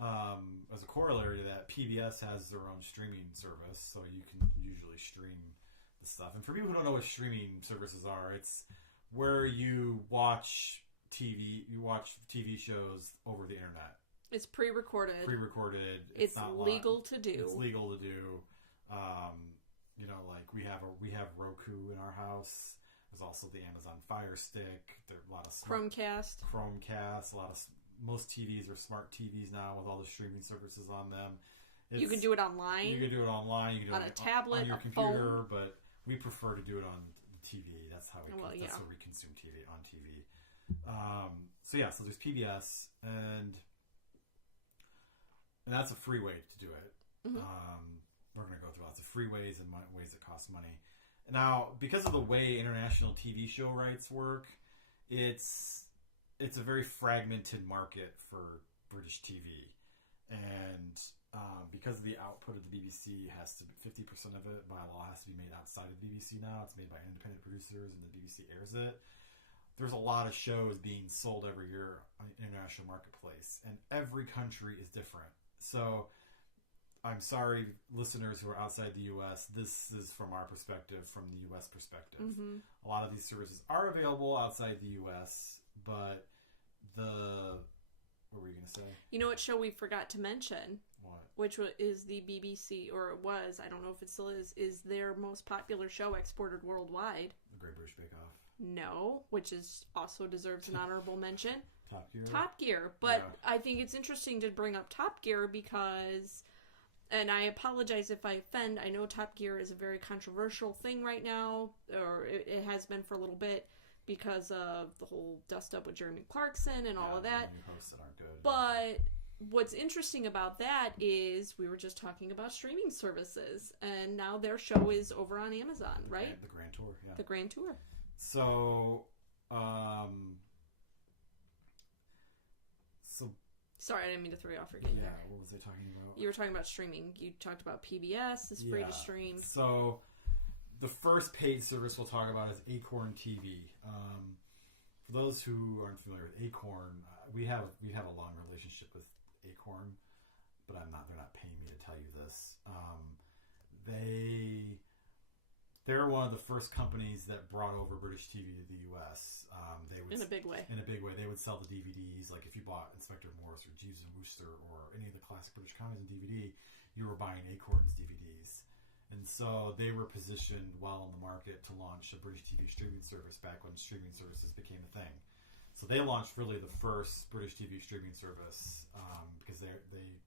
And, as a corollary to that, PBS has their own streaming service, so you can usually stream the stuff. And for people who don't know what streaming services are, it's where you watch TV shows over the internet. It's pre-recorded. It's not legal to do. It's legal to do. Like we have Roku in our house. There's also the Amazon Fire Stick. There are a lot of Chromecast. Most TVs are smart TVs now with all the streaming services on them. You can do it online. You can do it online. You can do on it a tablet, on your a computer, phone. but we prefer to do it on the TV. That's how that's where we consume TV, on TV. So there's PBS, and that's a free way to do it. Mm-hmm. We're going to go through lots of free ways and ways that cost money. Now, because of the way international TV show rights work, it's a very fragmented market for British TV, and because of the output of the BBC, 50% of it by law has to be made outside of the BBC now. It's made by independent producers, and the BBC airs it. There's a lot of shows being sold every year on the international marketplace, and every country is different. So I'm sorry, listeners who are outside the U.S., this is from our perspective, from the U.S. perspective. Mm-hmm. A lot of these services are available outside the U.S., but what were you going to say? You know what show we forgot to mention? What? Which is the BBC, or it was, I don't know if it still is their most popular show exported worldwide. The Great British Bake Off. No, which also deserves an honorable mention. Top Gear. But yeah. I think it's interesting to bring up Top Gear because, and I apologize if I offend, I know Top Gear is a very controversial thing right now, or it has been for a little bit, because of the whole dust up with Jeremy Clarkson and all of that. New hosts that aren't good. But what's interesting about that is we were just talking about streaming services, and now their show is over on Amazon, right? The Grand Tour, yeah. The Grand Tour. So, sorry, I didn't mean to throw you off again. Yeah, what was I talking about? You were talking about streaming. You talked about PBS is free to stream. So, the first paid service we'll talk about is Acorn TV. For those who aren't familiar with Acorn, we have a long relationship with Acorn, but they're not paying me to tell you this. They're one of the first companies that brought over British TV to the U.S. In a big way. In a big way. They would sell the DVDs. Like if you bought Inspector Morse or Jeeves and Wooster or any of the classic British comedies on DVD, you were buying Acorn's DVDs. And so they were positioned well in the market to launch a British TV streaming service back when streaming services became a thing. So they launched really the first British TV streaming service because they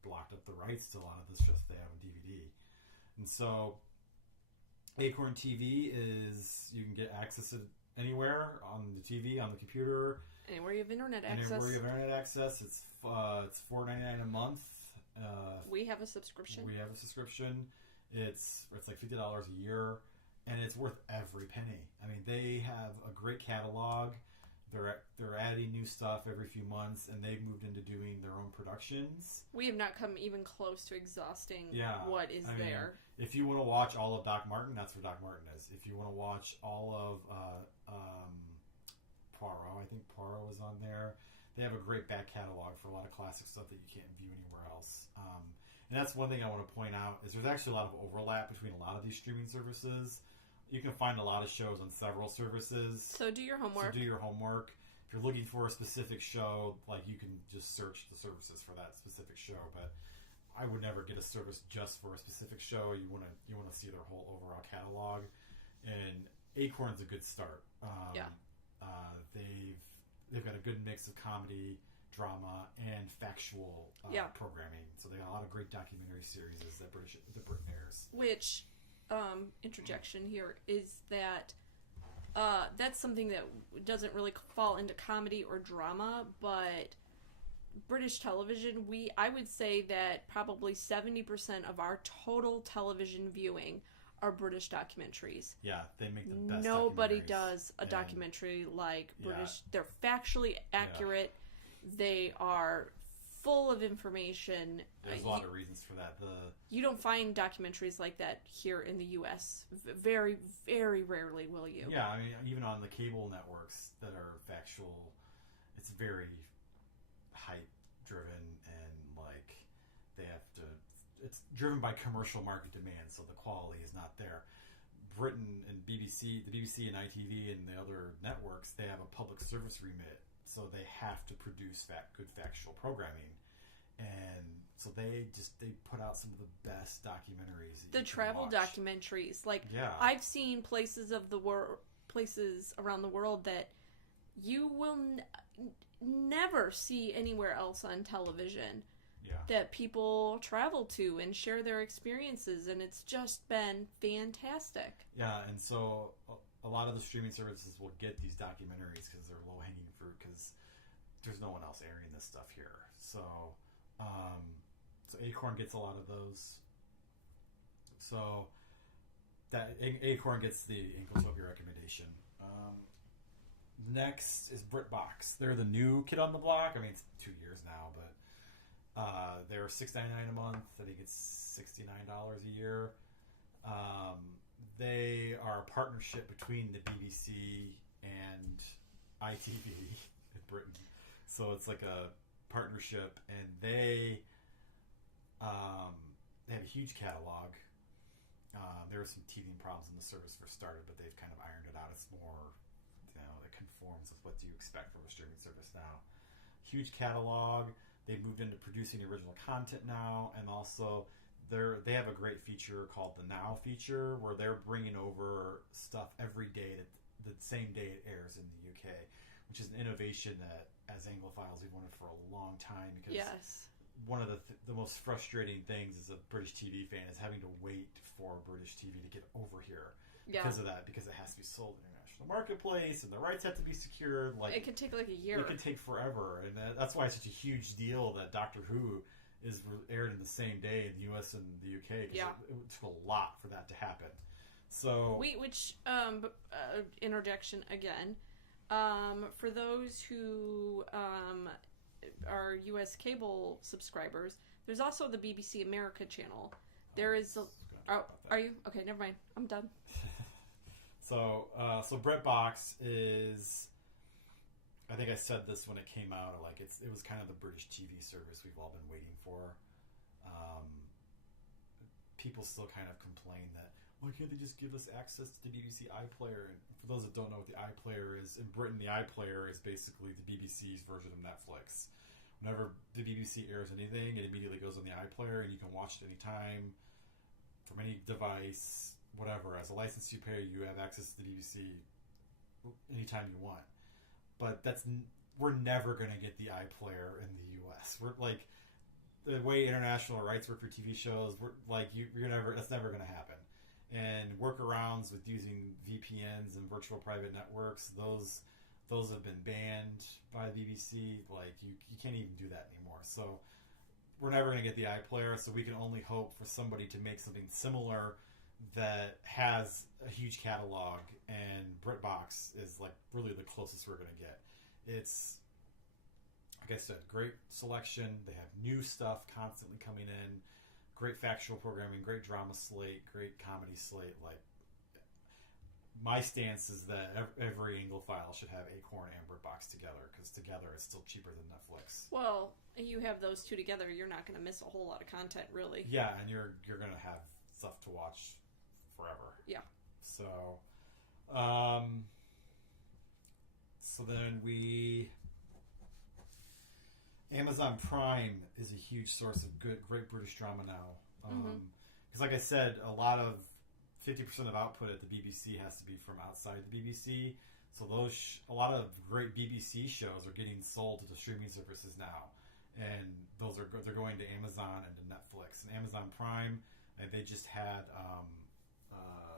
blocked up the rights to a lot of the stuff they have on DVD. And so Acorn TV is, you can get access to anywhere on the TV, on the computer. Anywhere you have internet access. It's $4.99 a month. We have a subscription. It's like $50 a year, and it's worth every penny. I mean, they have a great catalog. They're adding new stuff every few months, and they've moved into doing their own productions. We have not come even close to exhausting what is there. If you want to watch all of Doc Martin, that's where Doc Martin is. If you want to watch all of Poirot, I think Poirot is on there. They have a great back catalog for a lot of classic stuff that you can't view anywhere else. And that's one thing I want to point out is there's actually a lot of overlap between a lot of these streaming services. You can find a lot of shows on several services. So do your homework. If you're looking for a specific show, like you can just search the services for that specific show. But I would never get a service just for a specific show. You want to see their whole overall catalog. And Acorn's a good start. They've got a good mix of comedy, drama, and factual programming. So they got a lot of great documentary series that Britain airs. Which, interjection here, is that that's something that doesn't really fall into comedy or drama, but British television, I would say that probably 70% of our total television viewing are British documentaries. Yeah, they make the best. Nobody does a documentary like British. They're factually accurate. Yeah. They are full of information. There's a lot of reasons for that. You don't find documentaries like that here in the U.S. Very, very rarely will you. Yeah, I mean, even on the cable networks that are factual, it's very hype-driven and, like, they have to... It's driven by commercial market demand, so the quality is not there. Britain and the BBC and ITV and the other networks, they have a public service remit, so they have to produce good factual programming. And so they put out some of the best documentaries. The travel documentaries. Like, I've seen places of the world, places around the world that you will never see anywhere else on television. Yeah. That people travel to and share their experiences, and it's just been fantastic. Yeah, and so a lot of the streaming services will get these documentaries because they're low-hanging fruit because there's no one else airing this stuff here. So, so Acorn gets a lot of those. So that Acorn gets the Anglotopia recommendation. Next is Brit Box. They're the new kid on the block. I mean, it's 2 years now, but they're $6.99 a month. I think it's $69 a year. They are a partnership between the BBC and ITV in Britain. So it's like a partnership, and they have a huge catalog. There were some teething problems when the service first started, but they've kind of ironed it out. It's more, it conforms with what you expect from a streaming service now. Huge catalog. They've moved into producing original content now, and also they have a great feature called the Now feature, where they're bringing over stuff every day the same day it airs in the UK, which is an innovation that, as Anglophiles, we've wanted for a long time. Because yes. One of the most frustrating things as a British TV fan is having to wait for British TV to get over here because of that, because it has to be sold in the international marketplace and the rights have to be secured. Like, it could take like a year. It could take forever, and that's why it's such a huge deal that Doctor Who is aired in the same day in the US and the UK. Because it took a lot for that to happen. So interjection again. For those who are US cable subscribers, there's also the BBC America channel. There is are you? Okay, never mind. I'm done. So Brit Box is, I think I said this when it came out, like it was kind of the British TV service we've all been waiting for. People still kind of complain that, why can't they just give us access to the BBC iPlayer? And for those that don't know what the iPlayer is, in Britain the iPlayer is basically the BBC's version of Netflix. Whenever the BBC airs anything, it immediately goes on the iPlayer, and you can watch it anytime, from any device, whatever. As a license you pay, you have access to the BBC anytime you want. But we're never going to get the iPlayer in the US. We're like, the way international rights work for TV shows, that's never going to happen. And workarounds with using VPNs and virtual private networks, those have been banned by the BBC. Like, you can't even do that anymore. So we're never going to get the iPlayer, so we can only hope for somebody to make something similar that has a huge catalog, and BritBox is like really the closest we're going to get. It's, like I said, great selection. They have new stuff constantly coming in, great factual programming, great drama slate, great comedy slate. Like, my stance is that every Anglophile should have Acorn and BritBox together, because together it's still cheaper than Netflix. Well, you have those two together, you're not going to miss a whole lot of content, really. Yeah, and you're going to have stuff to watch forever. Yeah. So, so then Amazon Prime is a huge source of great British drama now. Because like I said, a lot of 50% of output at the BBC has to be from outside the BBC. So a lot of great BBC shows are getting sold to the streaming services now, and they're going to Amazon and to Netflix. And Amazon Prime, they just had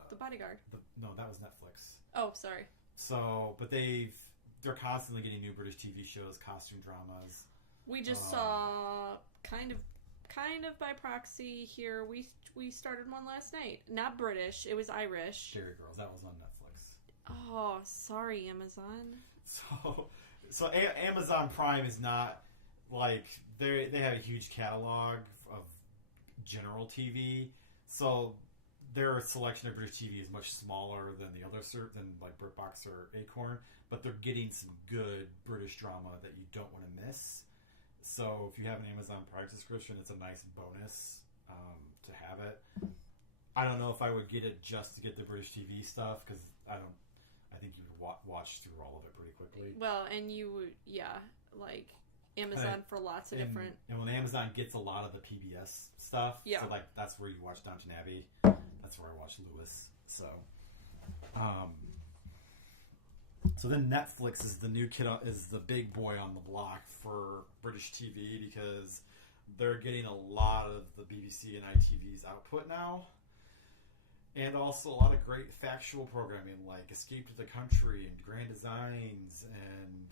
The Bodyguard. No, that was Netflix. Oh, sorry. So, but they're constantly getting new British TV shows, costume dramas. We just saw kind of by proxy here. We started one last night. Not British. It was Irish. Dairy Girls. That was on Netflix. Oh, sorry, Amazon. So Amazon Prime is not like they have a huge catalog of general TV. So their selection of British TV is much smaller than the other than like BritBox or Acorn, but they're getting some good British drama that you don't want to miss. So if you have an Amazon Prime subscription, it's a nice bonus to have it. I don't know if I would get it just to get the British TV stuff, because I think you would watch through all of it pretty quickly. Well, and you would, like Amazon for lots of different. And when Amazon gets a lot of the PBS stuff, so like that's where you watch Downton Abbey. That's where I watch Lewis. So, So then Netflix is the new kid, is the big boy on the block for British TV because they're getting a lot of the BBC and ITV's output now. And also a lot of great factual programming like Escape to the Country and Grand Designs and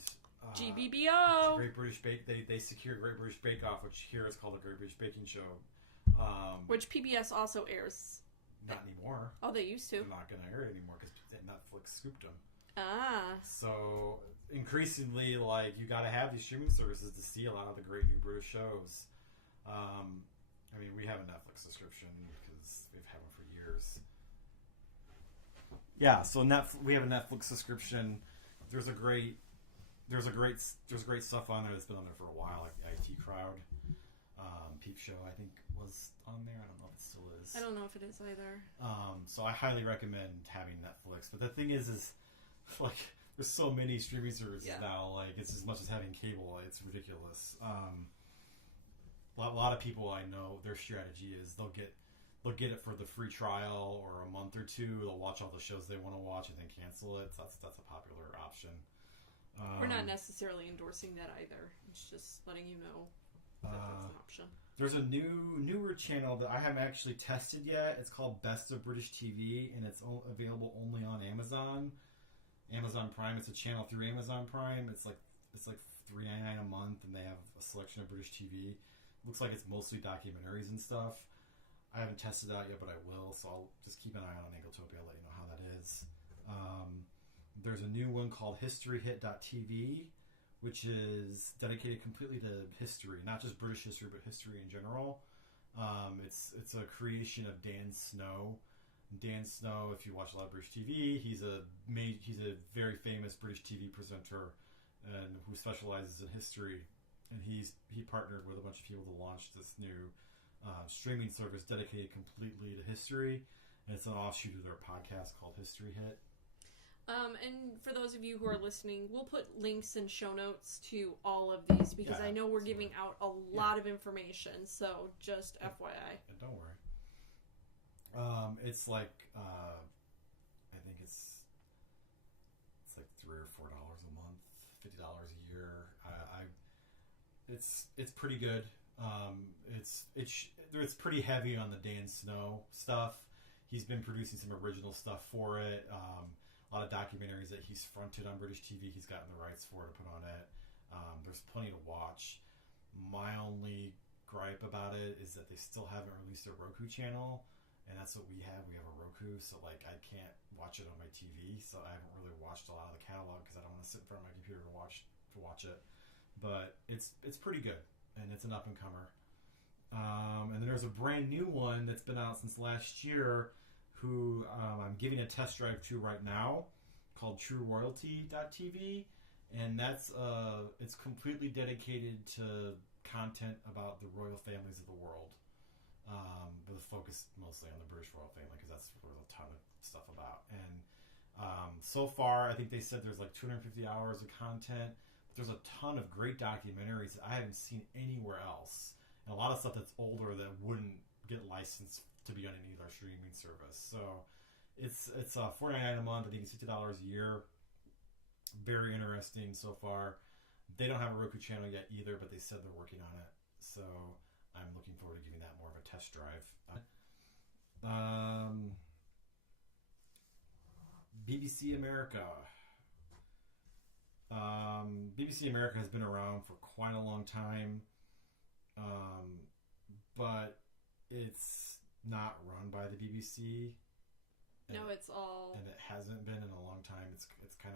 GBBO. Great British Bake. They secured Great British Bake Off, which here is called the Great British Baking Show. Which PBS also airs. Not anymore. Oh, they used to. They're not going to air it anymore because Netflix scooped them. Ah. So increasingly, like, you got to have these streaming services to see a lot of the great new British shows. I mean, we have a Netflix subscription because we've had one for years. Yeah, so we have a Netflix subscription. There's great stuff on there that's been on there for a while, like the IT Crowd, Peep Show, I think was on there. I don't know if it still is. I don't know if it is either. So I highly recommend having Netflix. But the thing is like there's so many streaming services now. Like it's as much as having cable. It's ridiculous. A lot of people I know, their strategy is they'll get it for the free trial or a month or two. They'll watch all the shows they want to watch and then cancel it. So that's a popular option. We're not necessarily endorsing that either. It's just letting you know that that's an option. There's a newer channel that I haven't actually tested yet. It's called Best of British TV, and it's available only on Amazon Prime. It's a channel through Amazon Prime. It's like $3.99 a month, and they have a selection of British TV. Looks like it's mostly documentaries and stuff. I haven't tested it out yet, but I will. So I'll just keep an eye on Anglotopia. I'll let you know how that is. There's a new one called HistoryHit.tv, which is dedicated completely to history, not just British history, but history in general. It's a creation of Dan Snow. Dan Snow, if you watch a lot of British TV, he's a very famous British TV presenter and who specializes in history. And he partnered with a bunch of people to launch this new streaming service dedicated completely to history. And it's an offshoot of their podcast called History Hit. And for those of you who are listening, we'll put links and show notes to all of these because I know we're giving out a lot of information. So just FYI. And don't worry. It's like I think it's like $3 or $4 a month, $50 a year. It's pretty good. It's pretty heavy on the Dan Snow stuff. He's been producing some original stuff for it. A lot of documentaries that he's fronted on British TV, he's gotten the rights for to put on it. There's plenty to watch. My only gripe about it is that they still haven't released a Roku channel, and that's what we have. We have a Roku, so like I can't watch it on my TV, so I haven't really watched a lot of the catalog because I don't want to sit in front of my computer to watch it. But it's pretty good, and it's an up and comer. And then there's a brand new one that's been out since last year, who I'm giving a test drive to right now, called TrueRoyalty.tv, and that's it's completely dedicated to content about the royal families of the world, with a focus mostly on the British royal family because that's where there's a ton of stuff about. And so far, I think they said there's like 250 hours of content. There's a ton of great documentaries that I haven't seen anywhere else, and a lot of stuff that's older that wouldn't get licensed to be on any other streaming service. So it's $49 a month. I think it's $50 a year. Very interesting so far. They don't have a Roku channel yet either, but they said they're working on it. So I'm looking forward to giving that more of a test drive. BBC America. BBC America has been around for quite a long time, but it's not run by the BBC. No, it's all, and it hasn't been in a long time. It's kind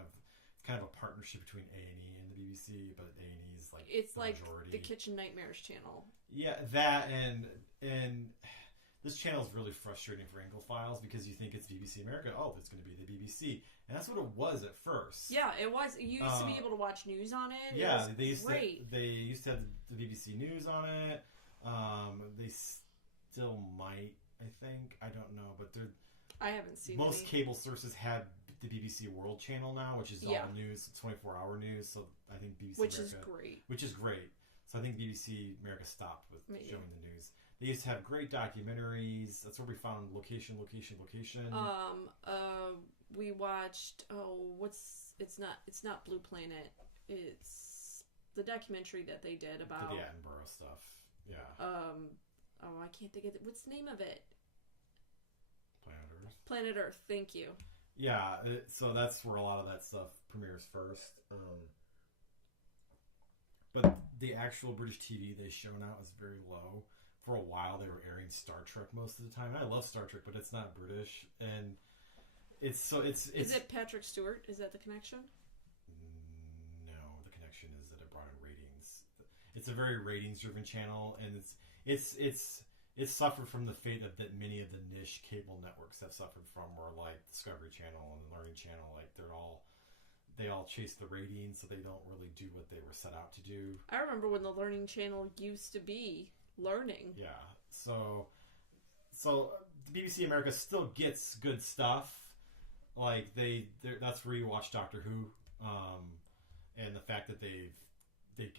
of a partnership between A&E and the BBC, but A&E is like it's like majority. The Kitchen Nightmares channel. Yeah, that and this channel is really frustrating for Anglophiles because you think it's BBC America. Oh, it's going to be the BBC, and that's what it was at first. Yeah, it was. You used to be able to watch news on it. Yeah, they used to have the BBC News on it. They still might, I think. I don't know, but I haven't seen most cable sources have the BBC World Channel now, which is all news, 24-hour news. So I think BBC America, which is great. So I think BBC America stopped with showing the news. They used to have great documentaries. That's where we found location. We watched. it's not Blue Planet. It's the documentary that they did about the Attenborough stuff. Yeah. I can't think of it. What's the name of it? Planet Earth. Planet Earth. Thank you. Yeah. So that's where a lot of that stuff premieres first. But the actual British TV they show now is very low. For a while, they were airing Star Trek most of the time. I love Star Trek, but it's not British, and it's. Is it Patrick Stewart? Is that the connection? No, the connection is that it brought in ratings. It's a very ratings-driven channel, and it's suffered from the fate that many of the niche cable networks have suffered from, where like Discovery Channel and the Learning Channel, like they all chase the ratings, so they don't really do what they were set out to do. I remember when the Learning Channel used to be learning. Yeah. So the BBC America still gets good stuff. Like that's where you watch Doctor Who, and the fact that they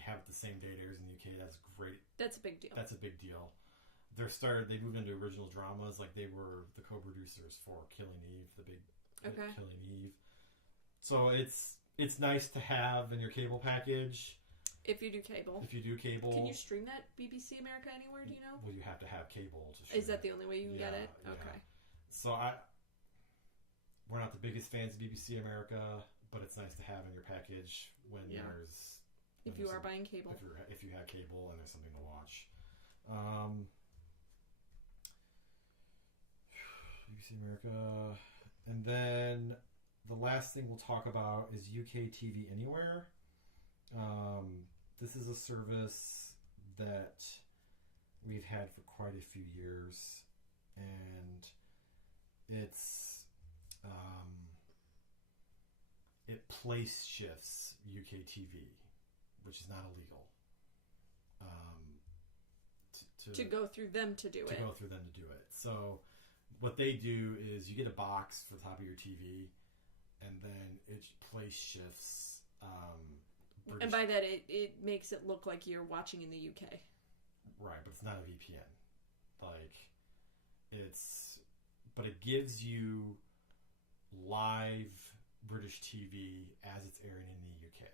have it the same day it airs in the UK, that's great. That's a big deal. That's a big deal. They moved into original dramas, like they were the co-producers for Killing Eve, the big Killing Eve. So it's nice to have in your cable package. If you do cable. Can you stream that BBC America anywhere, do you know? Well, you have to have cable to stream. Is that the only way you can get it? Okay. Yeah. So we're not the biggest fans of BBC America, but it's nice to have in your package when there's... If you are buying cable. If you have cable and there's something to watch. BBC America. And then the last thing we'll talk about is UK TV Anywhere. This is a service that we've had for quite a few years, and it place shifts UK TV, which is not illegal. To go through them to do it. To go through them to do it. So what they do is you get a box for the top of your TV, and then it place shifts. And by that, it makes it look like you're watching in the UK. Right, but it's not a VPN. But it gives you live British TV as it's airing in the UK.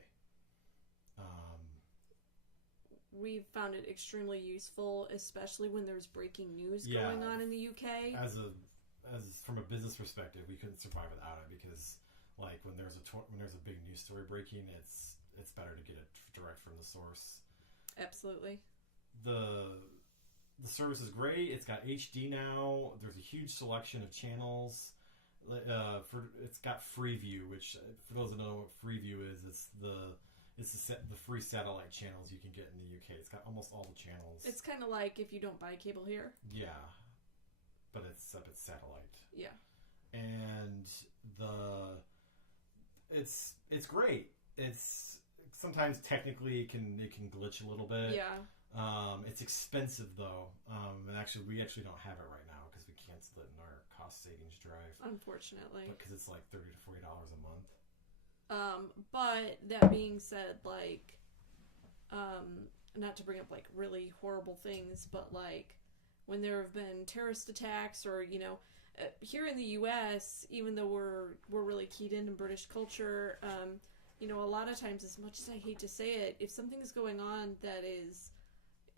We've found it extremely useful, especially when there's breaking news going on in the UK. As from a business perspective, we couldn't survive without it, because like when there's a big news story breaking, it's better to get it direct from the source. Absolutely. The service is great. It's got HD now. There's a huge selection of channels. It's got Freeview, which for those that know what Freeview is, it's the free satellite channels you can get in the UK. It's got almost all the channels. It's kind of like if you don't buy cable here. Yeah, but it's satellite. Yeah, and it's great. It's sometimes technically it can glitch a little bit. Yeah. It's expensive though, and we actually don't have it right now because we canceled it in our cost savings drive. Unfortunately, because it's like $30 to $40 a month. But that being said, like, not to bring up like really horrible things, but like when there have been terrorist attacks, or here in the U.S., even though we're really keyed into British culture, a lot of times, as much as I hate to say it, if something's going on that is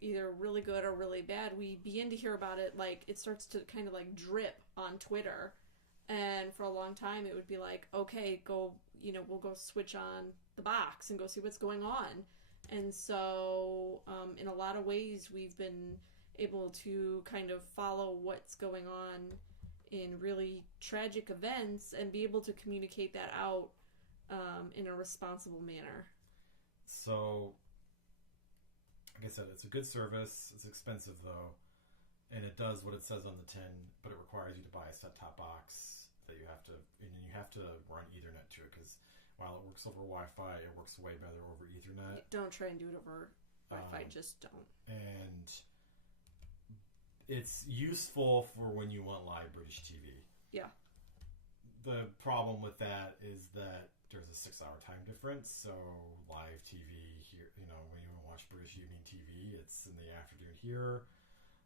either really good or really bad, we begin to hear about it, like, it starts to kind of like drip on Twitter. And for a long time, it would be like, okay, we'll go switch on the box and go see what's going on. And so, in a lot of ways, we've been able to kind of follow what's going on in really tragic events and be able to communicate that out in a responsible manner. So, like I said, it's a good service. It's expensive, though. And it does what it says on the tin, but it requires you to buy a set-top box that you have to run Ethernet to it, because while it works over Wi-Fi, it works way better over Ethernet. Don't try and do it over Wi-Fi, just don't. And it's useful for when you want live British TV. Yeah. The problem with that is that there's a 6-hour time difference, so live TV here, when you watch British evening TV, it's in the afternoon here.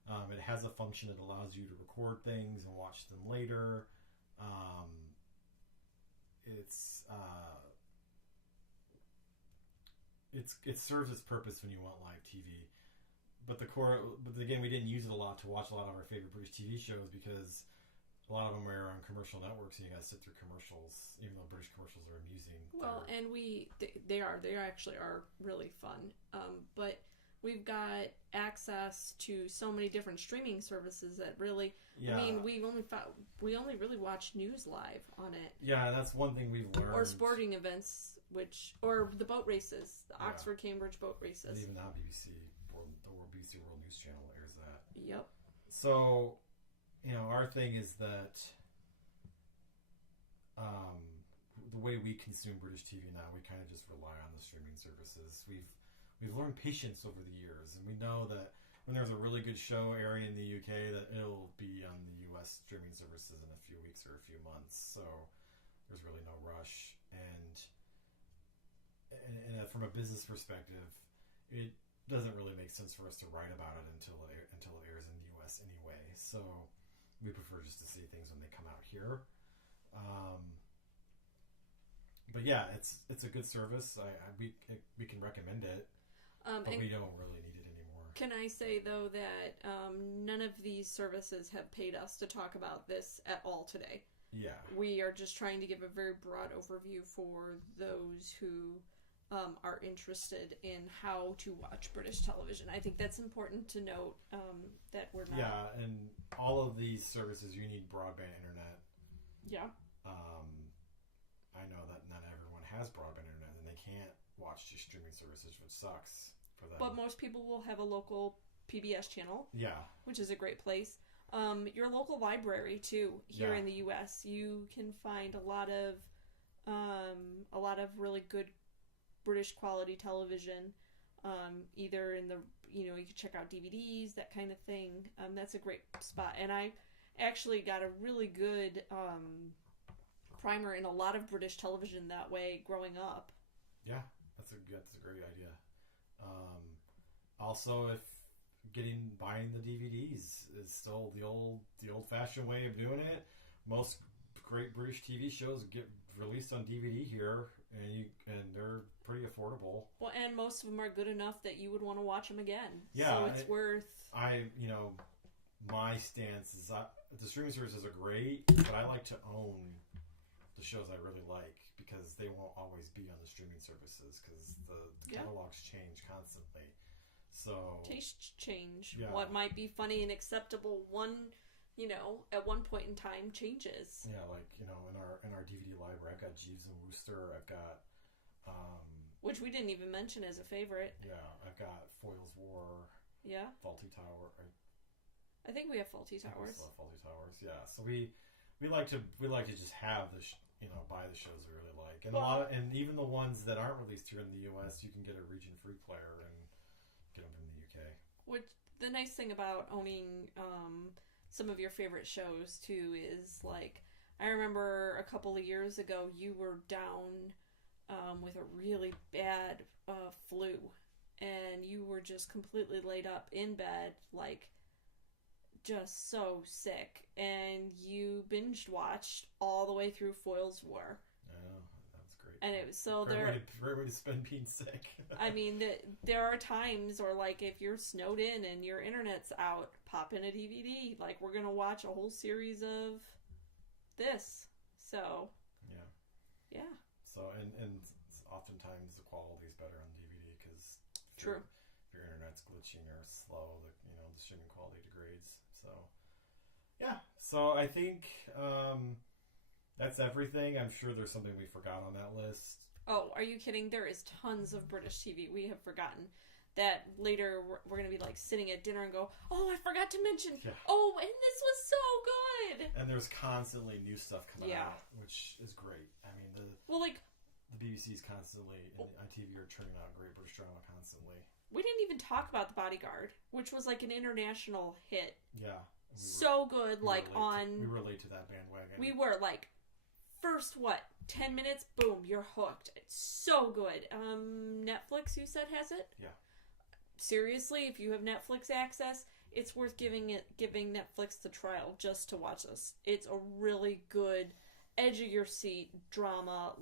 It has a function that allows you to record things and watch them later. it serves its purpose when you want live TV. But again, we didn't use it a lot to watch a lot of our favorite British TV shows because a lot of them are on commercial networks, and you got to sit through commercials, even though British commercials are amusing. Well, and they actually are really fun. But we've got access to so many different streaming services that really, I mean, we only really watch news live on it. Yeah, that's one thing we've learned. Or sporting events, or the boat races, the Oxford Cambridge boat races. And even now, BBC World News Channel airs that. Yep. So, our thing is that the way we consume British TV now, we kind of just rely on the streaming services. We've learned patience over the years, and we know that when there's a really good show airing in the UK, that it'll be on the US streaming services in a few weeks or a few months. So there's really no rush. And from a business perspective, it doesn't really make sense for us to write about it until it airs in the US anyway. So we prefer just to see things when they come out here. But yeah, it's a good service. We can recommend it, but we don't really need it anymore. Can I say though that none of these services have paid us to talk about this at all today? Yeah, we are just trying to give a very broad overview for those who are interested in how to watch British television. I think that's important to note that we're not. Yeah, and all of these services, you need broadband internet. Yeah. I know that not everyone has broadband internet, and they can't watch these streaming services, which sucks for them. But most people will have a local PBS channel. Yeah. Which is a great place. Your local library too. Here in the U.S., you can find a lot of really good British quality television. Either in the you can check out DVDs, that kind of thing. That's a great spot. And I actually got a really good primer in a lot of British television that way growing up. Yeah, that's a great idea. Also, if buying the DVDs is still the old-fashioned way of doing it, most great British TV shows get released on DVD here, and they're pretty affordable. Well, and most of them are good enough that you would want to watch them again. Yeah, so it's worth. My stance is the streaming services are great, but I like to own the shows I really like because they won't always be on the streaming services because the catalogs change constantly. So tastes change. Yeah. What might be funny and acceptable at one point in time changes. Yeah, like in our DVD library, I've got Jeeves and Wooster. I've got which we didn't even mention as a favorite. Yeah, I've got Foyle's War. Yeah. Fawlty Tower. I think we have Fawlty Towers. Fawlty Towers. Yeah. So we like to just have buy the shows we really like, and and even the ones that aren't released here in the U.S., you can get a region-free player and get them from the UK. Which the nice thing about owning some of your favorite shows too is like I remember a couple of years ago you were down with a really bad flu, and you were just completely laid up in bed, like just so sick, and you binge watched all the way through Foyle's War. Oh, that's great. And it was great way to spend being sick. I mean, there are times, or like if you're snowed in and your internet's out, pop in a DVD. Like we're gonna watch a whole series of this. So yeah. So and oftentimes the quality is better on DVD because true. If your internet's glitching or slow, the streaming quality degrades. So yeah. So I think that's everything. I'm sure there's something we forgot on that list. Oh, are you kidding? There is tons of British TV we have forgotten that later we're going to be like sitting at dinner and go, oh, I forgot to mention. Yeah. Oh, and this was so good. And there's constantly new stuff coming out, which is great. I mean, the BBC's constantly on TV are churning out great British drama constantly. We didn't even talk about The Bodyguard, which was like an international hit. Yeah. So good, we relate to that bandwagon. We were like, first 10 minutes, boom, you're hooked. It's so good. Netflix, you said, has it? Yeah. Seriously, if you have Netflix access, it's worth giving Netflix the trial just to watch this. It's a really good, edge of your seat drama,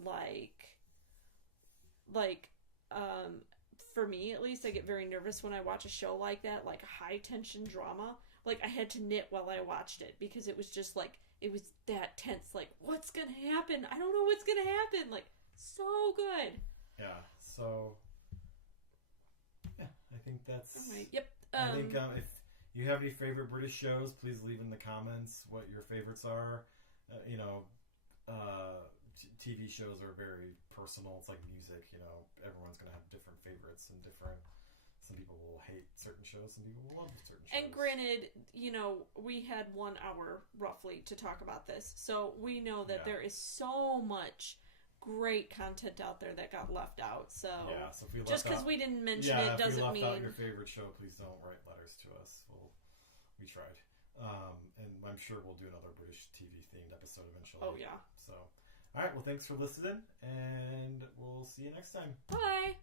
for me at least, I get very nervous when I watch a show like that, like a high tension drama. Like, I had to knit while I watched it because it was just like, it was that tense. Like, what's gonna happen? I don't know what's gonna happen. Like, so good. Yeah. So, yeah, I think that's. All right. Yep. I think if you have any favorite British shows, please leave in the comments what your favorites are. TV shows are very personal. It's like music. Everyone's gonna have different favorites and different. Some people will hate certain shows. Some people will love certain shows. And granted, we had 1 hour roughly to talk about this, so we know that there is so much great content out there that got left out. So, so if we just because we didn't mention it doesn't mean. If you left out your favorite show, please don't write letters to us. We tried, and I'm sure we'll do another British TV themed episode eventually. Oh yeah. So, all right. Well, thanks for listening, and we'll see you next time. Bye.